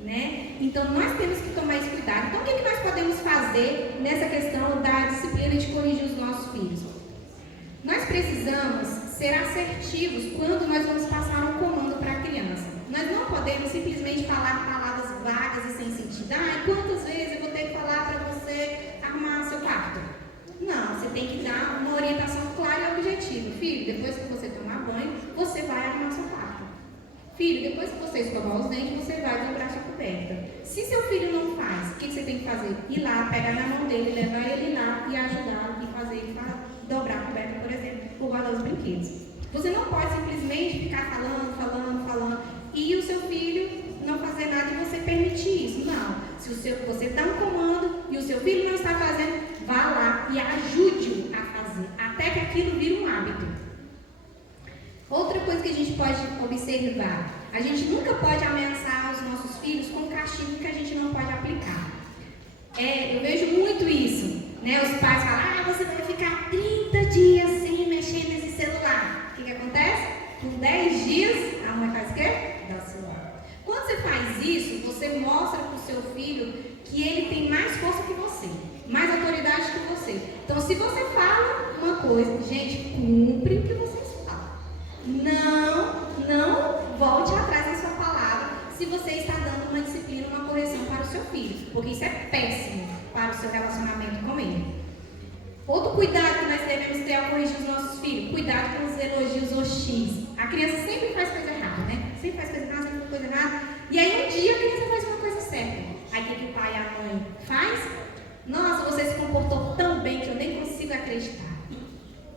Né? Então nós temos que tomar esse cuidado. Então o que nós podemos fazer nessa questão da disciplina de corrigir os nossos filhos? Nós precisamos ser assertivos quando nós vamos passar um comando para a criança. Nós não podemos simplesmente falar palavras vagas e sem sentido. Quantas vezes eu vou ter que falar para você arrumar seu quarto? Não, você tem que dar uma orientação clara e objetiva. Filho, depois que você tomar banho, você vai arrumar seu quarto. Filho, depois que você escovar os dentes, você vai dobrar sua coberta. Se seu filho não faz, o que você tem que fazer? Ir lá, pegar na mão dele, levar ele lá e ajudar e fazer ele dobrar a coberta, por exemplo, ou guardar os brinquedos. Você não pode simplesmente ficar falando, e o seu filho não fazer nada e você permitir isso. Não. Se você dá um comando e o seu filho não está fazendo, vá lá e ajude-o a fazer, até que aquilo vire um hábito. Outra coisa que a gente pode observar, a gente nunca pode ameaçar os nossos filhos com castigo que a gente não pode aplicar. Eu vejo muito isso, né? Os pais falam, você vai ficar 30 dias sem mexer nesse celular. O que acontece? Com 10 dias, a mãe faz o quê? Dá o celular. Quando você faz isso, você mostra para o seu filho que ele tem mais força que você, mais autoridade que você. Então, se você fala uma coisa, gente, cumpre o que você não volte atrás da sua palavra se você está dando uma disciplina, uma correção para o seu filho, porque isso é péssimo para o relacionamento com Ele. Outro cuidado que nós devemos ter ao corrigir os nossos filhos, cuidado com os elogios hostis. A criança sempre faz coisa errada, né? Sempre faz coisa errada, sempre faz coisa errada. E aí um dia a criança faz uma coisa certa. Aí o que o pai e a mãe faz? Nossa, você se comportou tão bem que eu nem consigo acreditar.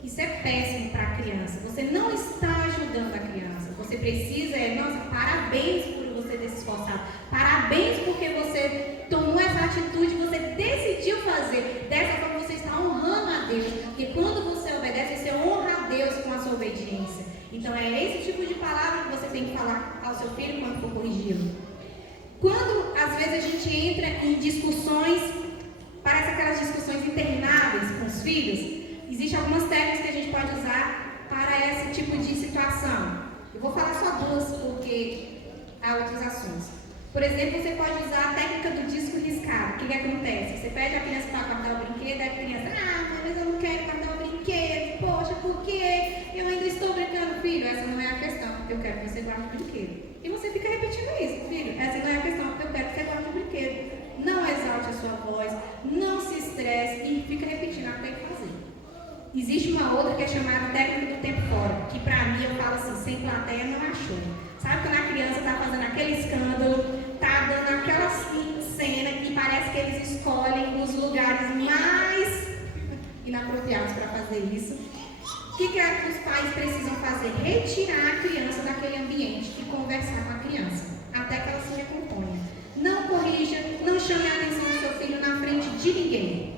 Isso é péssimo para a criança. Você não está ajudando a criança. Você precisa, nossa, parabéns por você ter se esforçado. Parabéns porque você tomou essa atitude, você decidiu fazer. Dessa forma você está honrando a Deus. Porque quando você obedece, você honra a Deus com a sua obediência. Então é esse tipo de palavra que você tem que falar ao seu filho quando for corrigi-lo. Quando às vezes a gente entra em discussões, parece aquelas discussões intermináveis com os filhos, existem algumas técnicas que a gente pode usar para esse tipo de situação. Eu vou falar só duas, porque há outros assuntos. Por exemplo, você pode usar a técnica do disco riscado. O que acontece? Você pede a criança para guardar o brinquedo, aí a criança, mas eu não quero guardar o brinquedo, poxa, por quê? Eu ainda estou brincando, filho. Essa não é a questão, eu quero que você guarde o brinquedo. E você fica repetindo isso, filho. Essa não é a questão, eu quero que você guarde o brinquedo. Não exalte a sua voz, não se estresse e fica repetindo até fazer. Existe uma outra que é chamada técnica do tempo fora, que pra mim eu falo assim, sem plateia não achou. Sabe quando a criança tá fazendo aquele escândalo, tá dando aquela cena que parece que eles escolhem os lugares mais inapropriados para fazer isso? O que é que os pais precisam fazer? Retirar a criança daquele ambiente e conversar com a criança, até que ela se recomponha. Não corrija, não chame a atenção do seu filho na frente de ninguém.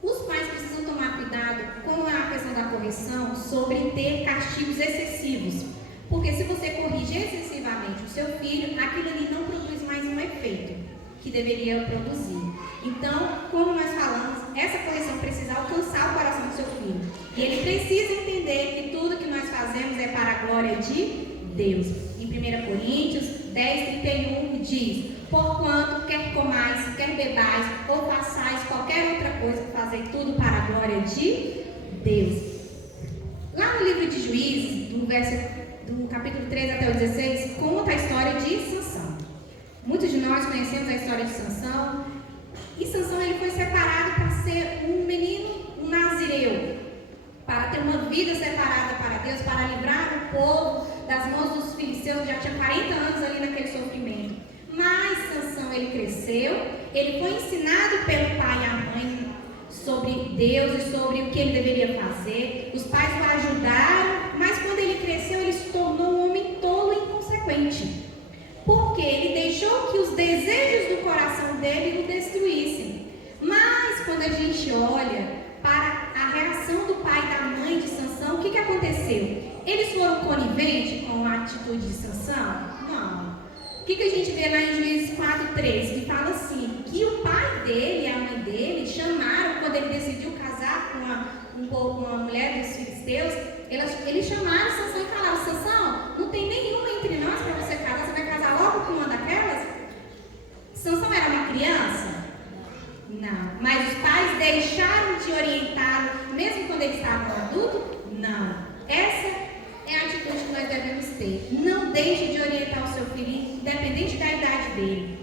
Os pais precisam tomar cuidado com a questão da correção sobre ter castigos excessivos. Porque se você corrige excessivamente o seu filho, aquilo ali não produz mais um efeito que deveria produzir. Então, como nós falamos, essa correção precisa alcançar o coração do seu filho. E ele precisa entender que tudo que nós fazemos é para a glória de Deus. Em 1 Coríntios 10:31 diz: porquanto quer comais, quer bebais, ou façais qualquer outra coisa, fazei tudo para a glória de Deus. Lá no livro de Juízes, do capítulo 13 até o 16, conta a história de Sansão. Muitos de nós conhecemos a história de Sansão. E Sansão ele foi separado para ser um menino, um nazireu, para ter uma vida separada para Deus, para livrar o povo das mãos dos filisteus. Já tinha 40 anos ali naquele sofrimento. Mas Sansão ele cresceu, ele foi ensinado pelo pai e a mãe sobre Deus e sobre o que ele deveria fazer. Os pais o ajudaram, mas quando ele cresceu, ele se tornou um homem tolo e inconsequente. Porque ele deixou que os desejos do coração dele o destruíssem. Mas quando a gente olha para a reação do pai e da mãe de Sansão, o que aconteceu? Eles foram coniventes com a atitude de Sansão? Não. O que a gente vê lá em Juízes 4:3, que fala assim, que o pai dele e a mãe dele chamaram, quando ele decidiu casar com uma mulher dos filisteus, eles chamaram Sansão e falaram: Sansão, não tem nenhuma entre nós para você casar, você vai casar logo com uma daquelas? Sansão era uma criança? Não. Mas os pais deixaram de orientá-lo, mesmo quando ele estava adulto? Não. Essa é a atitude que nós devemos ter. Não deixe de orientar o seu filho, independente da idade dele.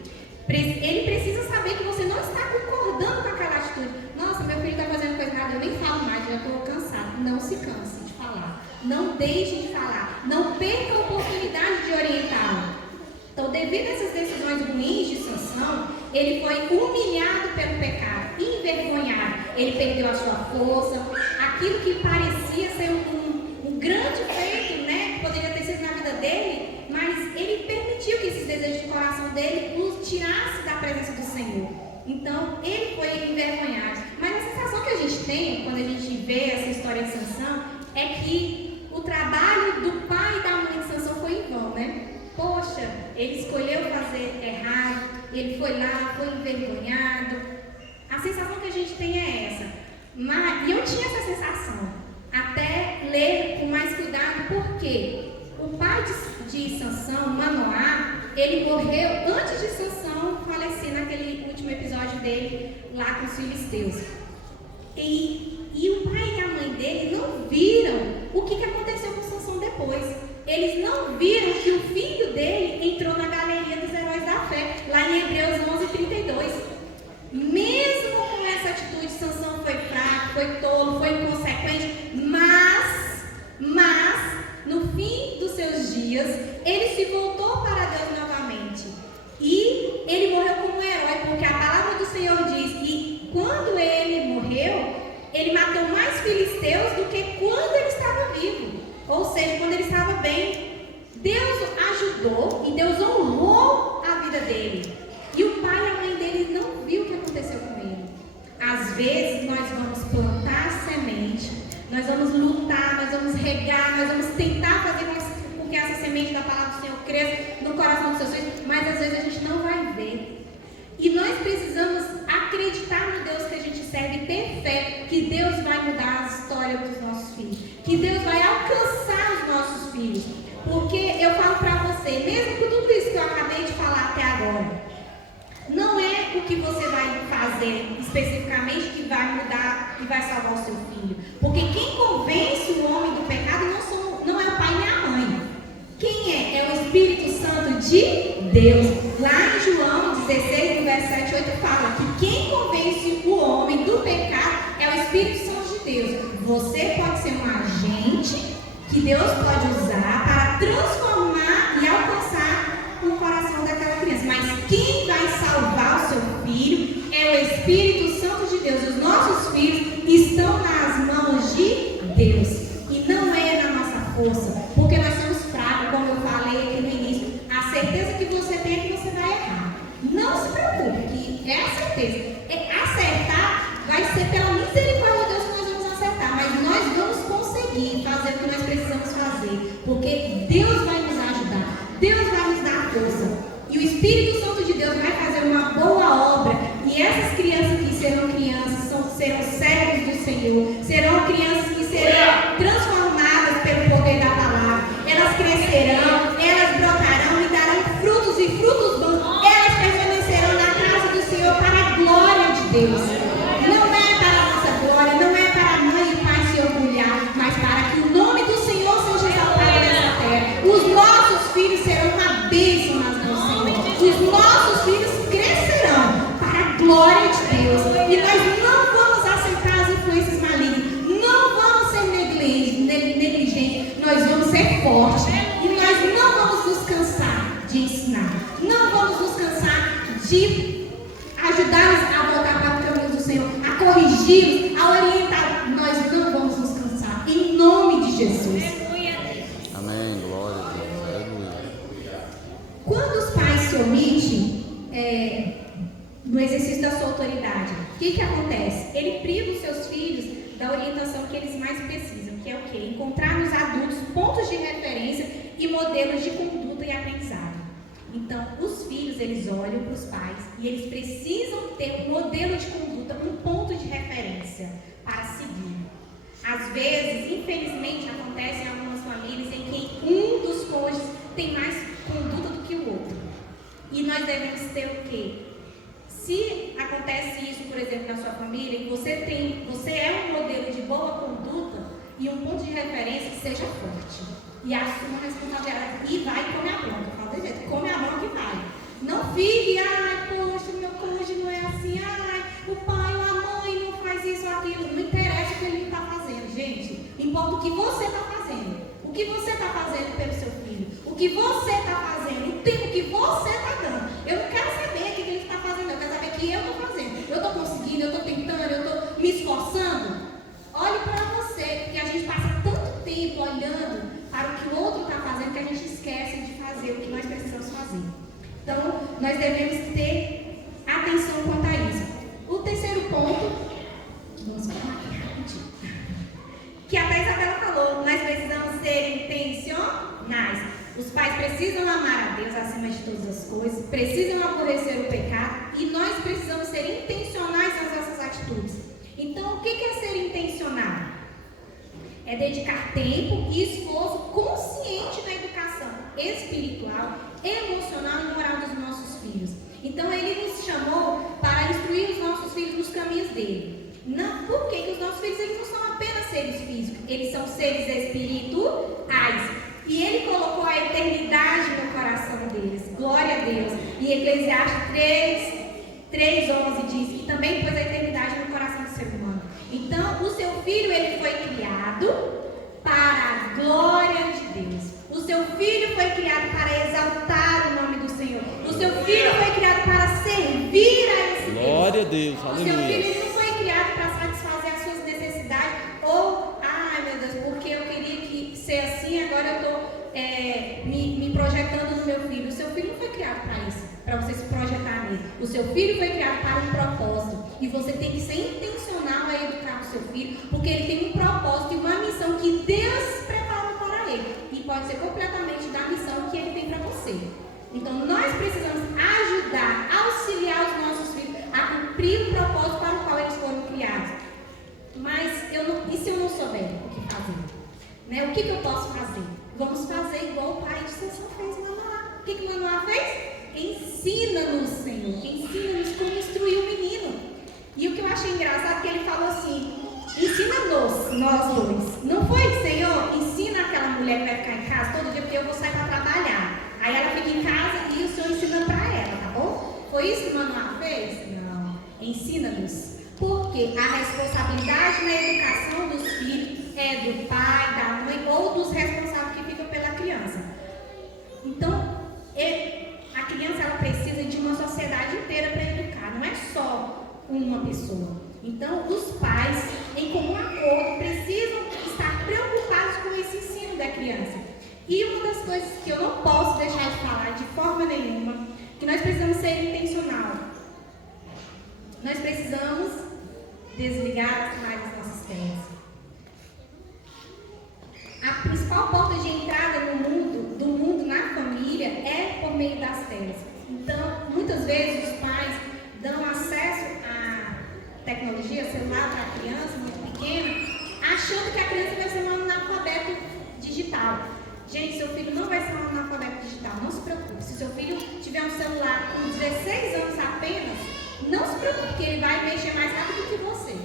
Ele precisa saber que você não está concordando com aquela atitude. Nossa, meu filho está fazendo coisa errada, eu nem falo mais, já estou cansado. Não se canse de falar. Não deixe de falar. Não perca a oportunidade de orientá-lo. Então, devido a essas decisões ruins de Sansão, ele foi humilhado pelo pecado, envergonhado. Ele perdeu a sua força, aquilo que parecia ser um grande feito, né, que poderia ter sido na vida dele, mas ele permitiu que esses desejos de coração dele os tirasse da presença do Senhor. Então, ele foi envergonhado. Mas a sensação que a gente tem, quando a gente vê essa história de Sansão, é que o trabalho do pai e da mãe de Sansão foi em vão, né? Poxa, ele escolheu fazer errado, ele foi lá, foi envergonhado. A sensação que a gente tem é essa. E eu tinha essa sensação, até ler com mais cuidado, porque o pai de Sansão, Manoá, ele morreu antes de Sansão falecer naquele último episódio dele lá com os filisteus. E o pai e a mãe dele não viram o que aconteceu com Sansão depois. Eles não viram que o filho dele entrou na galeria dos heróis da fé, lá em Hebreus 11:32. 32. Mesmo com essa atitude, Sansão foi fraco, foi tolo, foi inconsequente, mas, no fim dos seus dias, ele se voltou para Deus novamente. E ele morreu como um herói, porque a palavra do Senhor diz que quando ele morreu, ele matou mais filisteus do que quando ele estava vivo. Ou seja, quando ele estava bem. Deus ajudou e Deus honrou a vida dele. E o pai e a mãe dele não viu o que aconteceu com ele. Às vezes nós vamos plantar a semente, nós vamos lutar, nós vamos regar, nós vamos tentar fazer com que essa semente da palavra do Senhor cresça no coração dos seus filhos, mas às vezes a gente não vai ver. E nós precisamos acreditar no Deus que a gente serve e ter fé que Deus vai mudar a história dos nossos filhos, que Deus vai alcançar os nossos filhos. Porque eu falo para você, mesmo com tudo isso que eu acabei de falar até agora, não é o que você vai fazer especificamente que vai mudar e vai salvar o seu filho. Porque quem convence o homem do pecado não é o pai nem a mãe. Quem é? É o Espírito Santo de Deus. Lá em João 16, no verso 7 e 8, fala que quem convence o homem do pecado é o Espírito Santo de Deus. Você pode ser um agente que Deus pode usar para transformar e alcançar o coração daquela criança. Mas quem vai salvar o seu filho é o Espírito Santo de Deus. Os nossos filhos estão nas mãos de Deus. E não é na nossa força. Porque nós somos fracos, como eu falei aqui no início. A certeza que você tem é que você vai errar. Não se preocupe, que é a certeza. Acertar vai ser pela misericórdia de Deus que nós vamos acertar. Mas nós vamos conseguir fazer o que nós precisamos fazer, porque Deus vai nos ajudar, Deus vai nos dar força, e o Espírito Santo de Deus vai fazer uma boa obra, e essas crianças que serão servos do Senhor, serão crianças que serão transformadas pelo poder da palavra, elas crescerão, elas brotarão e darão frutos e frutos bons, elas permanecerão na casa do Senhor para a glória de Deus. Não é para a nossa glória, não é para a mãe e o pai se orgulhar, mas para que o nome do Senhor seja exaltado nessa terra. Os nossos filhos serão uma bênção nas mãos do Senhor. Os nossos filhos crescerão para a glória de Deus. E nós não vamos aceitar as influências malignas. Não vamos ser negligentes. Nós vamos ser fortes. E nós não vamos nos cansar de ensinar. Não vamos nos cansar de ajudá-los a voltar para o caminho do Senhor, a corrigi-los, a orientar. Nós não vamos nos cansar. Em nome de Jesus. Amém. Glória a Deus. Aleluia. Quando os pais se omitem no exercício da sua autoridade, o que acontece? Ele priva os seus filhos da orientação que eles mais precisam, que é o quê? Encontrar nos adultos pontos de referência e modelos de conduta e aprendizado. Então, os filhos, eles olham para os pais e eles precisam ter um modelo de conduta, um ponto de referência para seguir. Às vezes, infelizmente, acontece em algumas famílias em que um dos cônjuges tem mais conduta do que o outro. E nós devemos ter o quê? Se acontece isso, por exemplo, na sua família, e você é um modelo de boa conduta e um ponto de referência que seja forte. E assuma a responsabilidade e vai e come a bronca. Fala desse jeito, come a bronca e vai. Não fique, ai, poxa, meu cônjuge não é assim, ai, o pai ou a mãe não faz isso ou aquilo. Não interessa o que ele está fazendo, gente. Importa o que você está fazendo. O que você está fazendo pelo seu filho. O que você está fazendo. O tempo que você está dando. Eu não quero saber o que ele está fazendo. Eu quero saber o que eu estou fazendo. Eu estou conseguindo, eu estou tentando, eu estou me esforçando. Olhe para você, porque a gente passa tanto tempo olhando para o que o outro está fazendo que a gente esquece de fazer o que nós precisamos fazer. Então, nós devemos ter atenção quanto a isso. O terceiro ponto, vamos falar aqui rapidinho, que até a Isabela falou, nós precisamos ser intencionais. Os pais precisam amar a Deus acima de todas as coisas, precisam aborrecer o pecado e nós precisamos ser intencionais nas nossas atitudes. Então, o que é ser intencional? É dedicar tempo e esforço consciente na educação espiritual, emocional e moral dos nossos filhos. Então, ele nos chamou para instruir os nossos filhos nos caminhos dele. Por que os nossos filhos eles não são apenas seres físicos? Eles são seres espirituais. E ele colocou a eternidade no coração deles. Glória a Deus. E Eclesiastes 3, 3:11 diz que também pôs a eternidade no coração do ser humano. Então, o seu filho, ele foi criado para a glória de Deus. O seu filho foi criado para exaltar o nome do Senhor. O seu filho foi criado para servir a esse Deus. Glória a Deus, O seu aleluia. filho ele não foi criado para satisfazer as suas necessidades ou, ai meu Deus, porque eu queria que ser assim, agora eu estou me projetando no meu filho. O seu filho não foi criado para isso, para você se projetar nele. O seu filho foi criado para um propósito. E você tem que ser intencional a educar o seu filho, porque ele tem um propósito e uma missão que Deus preparou para ele. E pode ser completamente da missão que ele tem para você. Então nós precisamos ajudar, auxiliar os nossos filhos a cumprir o propósito para o qual eles foram criados. Mas e se eu não souber o que fazer? Né? O que eu posso fazer? Vamos fazer igual o pai de Sansão fez, Manoá. O que Manoá fez? Ensina-nos, Senhor. Ensina-nos como instruir o menino. E o que eu achei engraçado é que ele falou assim: ensina-nos, nós dois. Não foi, Senhor? Ensina aquela mulher que vai ficar em casa todo dia, porque eu vou sair para trabalhar. Aí ela fica em casa e o Senhor ensina para ela, tá bom? Foi isso que Manoá fez? Não. Ensina-nos. Porque a responsabilidade na educação dos filhos é do pai, da mãe ou dos responsáveis que ficam pela criança. Então, a criança ela precisa de uma sociedade inteira para educar, não é só uma pessoa. Então, os pais, em comum acordo, precisam estar preocupados com esse ensino da criança. E uma das coisas que eu não posso deixar de falar de forma nenhuma, que nós precisamos ser intencional. Nós precisamos desligar as imagens das nossas telas. A principal porta de entrada do mundo na família é por meio das telas. Então, muitas vezes os pais dão acesso à tecnologia, celular para a criança muito pequena, achando que a criança vai ser um analfabeto digital. Gente, seu filho não vai ser um analfabeto digital, não se preocupe. Se seu filho tiver um celular com 16 anos apenas, não se preocupe, porque ele vai mexer mais rápido que você.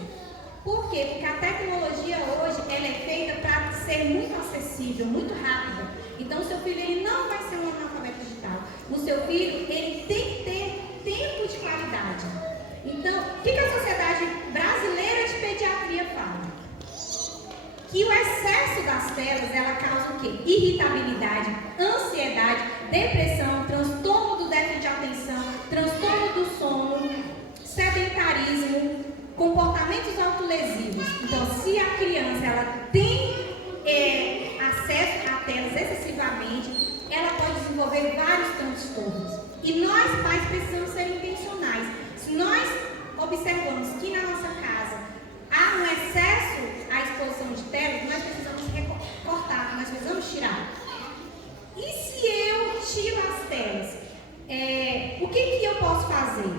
Por quê? Porque a tecnologia hoje ela é feita para ser muito acessível, muito rápida. Então, o seu filho ele não vai ser um analfabeto digital. O seu filho ele tem que ter tempo de qualidade. Então, o que a Sociedade Brasileira de Pediatria fala? Que o excesso das telas ela causa o quê? Irritabilidade, ansiedade, depressão, transtorno do déficit de atenção, transtorno do sono, sedentarismo, comportamentos autolesivos. Então, se a criança ela tem acesso a telas excessivamente, ela pode desenvolver vários transtornos. E nós, pais, precisamos ser intencionais. Se nós observamos que na nossa casa há um excesso à exposição de telas, nós precisamos recortar, nós precisamos tirar. E se eu tiro as telas, o que eu posso fazer?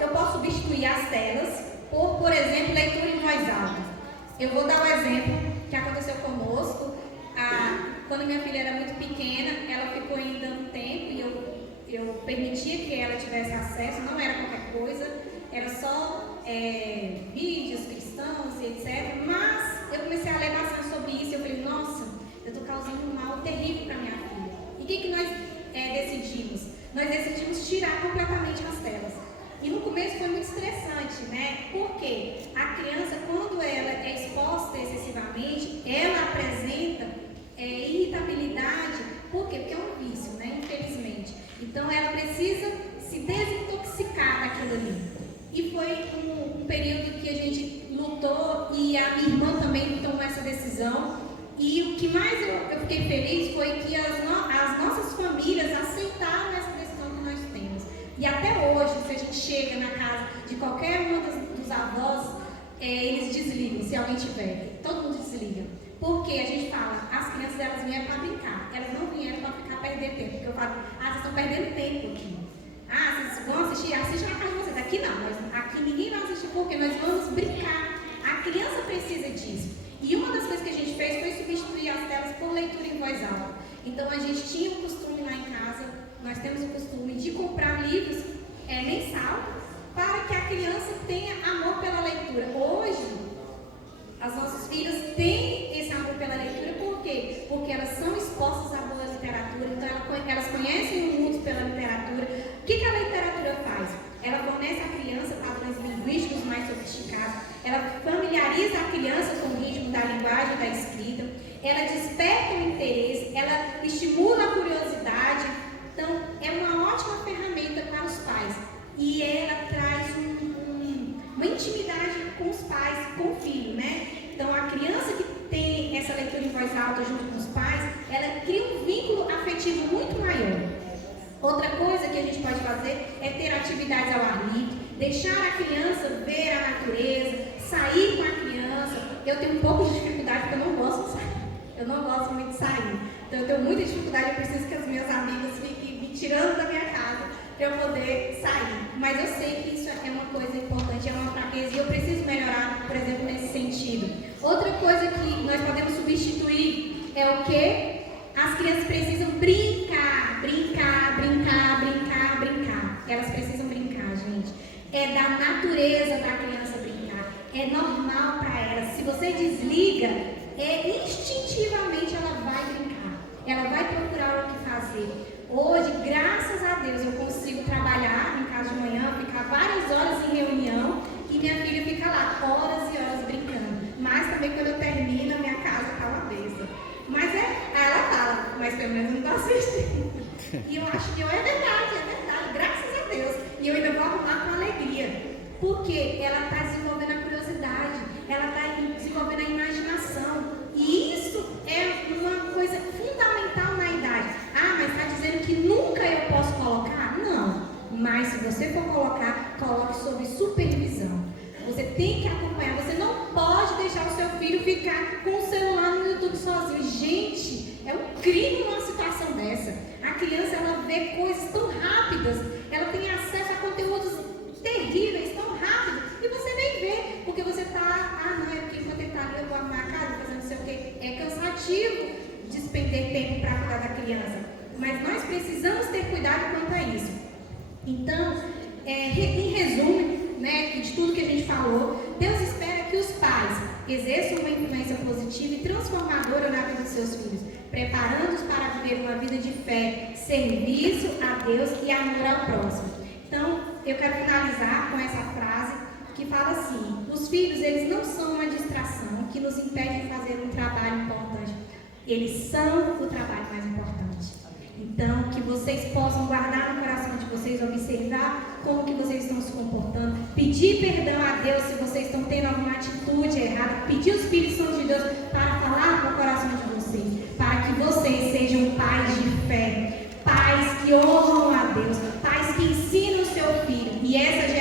Eu posso substituir as telas por exemplo, leitura em voz alta. Eu vou dar um exemplo que aconteceu conosco. Quando minha filha era muito pequena, ela ficou ainda um tempo e eu permitia que ela tivesse acesso, não era qualquer coisa, era só vídeos cristãos e etc. Mas eu comecei a ler bastante sobre isso e eu falei, nossa, eu estou causando um mal terrível para minha filha. E o que nós decidimos? Nós decidimos tirar completamente as telas. E no começo foi muito estressante, né? Porque a criança, quando ela é exposta excessivamente, ela apresenta irritabilidade. Por quê? Porque é um vício, né? Infelizmente. Então ela precisa se desintoxicar daquilo ali. E foi um período que a gente lutou e a minha irmã também tomou essa decisão. E o que mais eu fiquei feliz foi que as nossas famílias aceitaram essa decisão que nós temos. E até hoje, se a gente chega na casa de qualquer um dos avós, eles desligam, se alguém tiver. Todo mundo desliga. Porque a gente fala, as crianças elas vieram para brincar, elas não vieram para ficar perdendo tempo. Porque eu falo, vocês estão perdendo tempo aqui. Vocês vão assistir? Assistam na casa de vocês. Aqui não, aqui ninguém vai assistir porque nós vamos brincar. A criança precisa disso. E uma das coisas que a gente fez foi substituir as telas por leitura em voz alta. Então a gente tinha o costume lá em casa, nós temos o costume de comprar livros mensal para que a criança tenha amor pela leitura. Hoje, as nossas filhas têm esse amor pela leitura, por quê? Porque elas são expostas à boa literatura, então elas conhecem o mundo pela coisa que a gente pode fazer é ter atividades ao ar livre, deixar a criança ver a natureza, sair com a criança. Eu tenho um pouco de dificuldade porque eu não gosto de sair. Eu não gosto muito de sair. Então eu tenho muita dificuldade, eu preciso que as minhas amigas fiquem me tirando da minha casa para eu poder sair. Mas eu sei que isso é uma coisa importante, é uma fraqueza e eu preciso melhorar, por exemplo, nesse sentido. Outra coisa que nós podemos substituir é o quê? As crianças precisam brincar, brincar, brincar, brincar, brincar. Elas precisam brincar, gente. É da natureza da criança brincar. É normal para elas. Se você desliga, instintivamente ela vai brincar. Ela vai procurar o que fazer. Hoje, graças a Deus, eu consigo trabalhar em casa de manhã, ficar várias horas em reunião e minha filha fica lá horas e horas brincando. Mas também quando eu termino, a minha casa está uma besta. Mas ela fala, mas pelo menos não está assistindo. E eu acho que é verdade, graças a Deus. E eu ainda vou arrumar com alegria. Porque ela está desenvolvendo a curiosidade, ela está desenvolvendo a imaginação. E isso é uma coisa fundamental na idade. Ah, mas está dizendo que nunca eu posso colocar? Não. Mas se você for colocar, coloque sob supervisão. Você tem que acompanhar, você não pode deixar o seu filho ficar com o celular no YouTube sozinho. Gente, é um crime numa situação dessa. A criança, ela vê coisas tão rápidas, ela tem acesso a conteúdos terríveis, tão rápido, e você nem vê, porque você está, não, é porque enquanto ele está ali, eu vou arrumar a casa, fazendo não sei o quê. É cansativo despender tempo para cuidar da criança. Mas nós precisamos ter cuidado quanto a isso. Então, em resumo, de tudo que a gente falou, Deus espera que os pais exerçam uma influência positiva e transformadora na vida dos seus filhos, preparando-os para viver uma vida de fé, serviço a Deus e amor ao próximo. Então, eu quero finalizar com essa frase que fala assim: os filhos, eles não são uma distração que nos impede de fazer um trabalho importante. Eles são o trabalho mais importante. Então, que vocês possam guardar no coração de vocês, observar como que vocês estão se comportando, pedir perdão a Deus se vocês estão tendo alguma atitude errada, pedir o Espírito Santo de Deus para falar com o coração de vocês, para que vocês sejam pais de fé, pais que honram a Deus, pais que ensinam o seu filho. E essa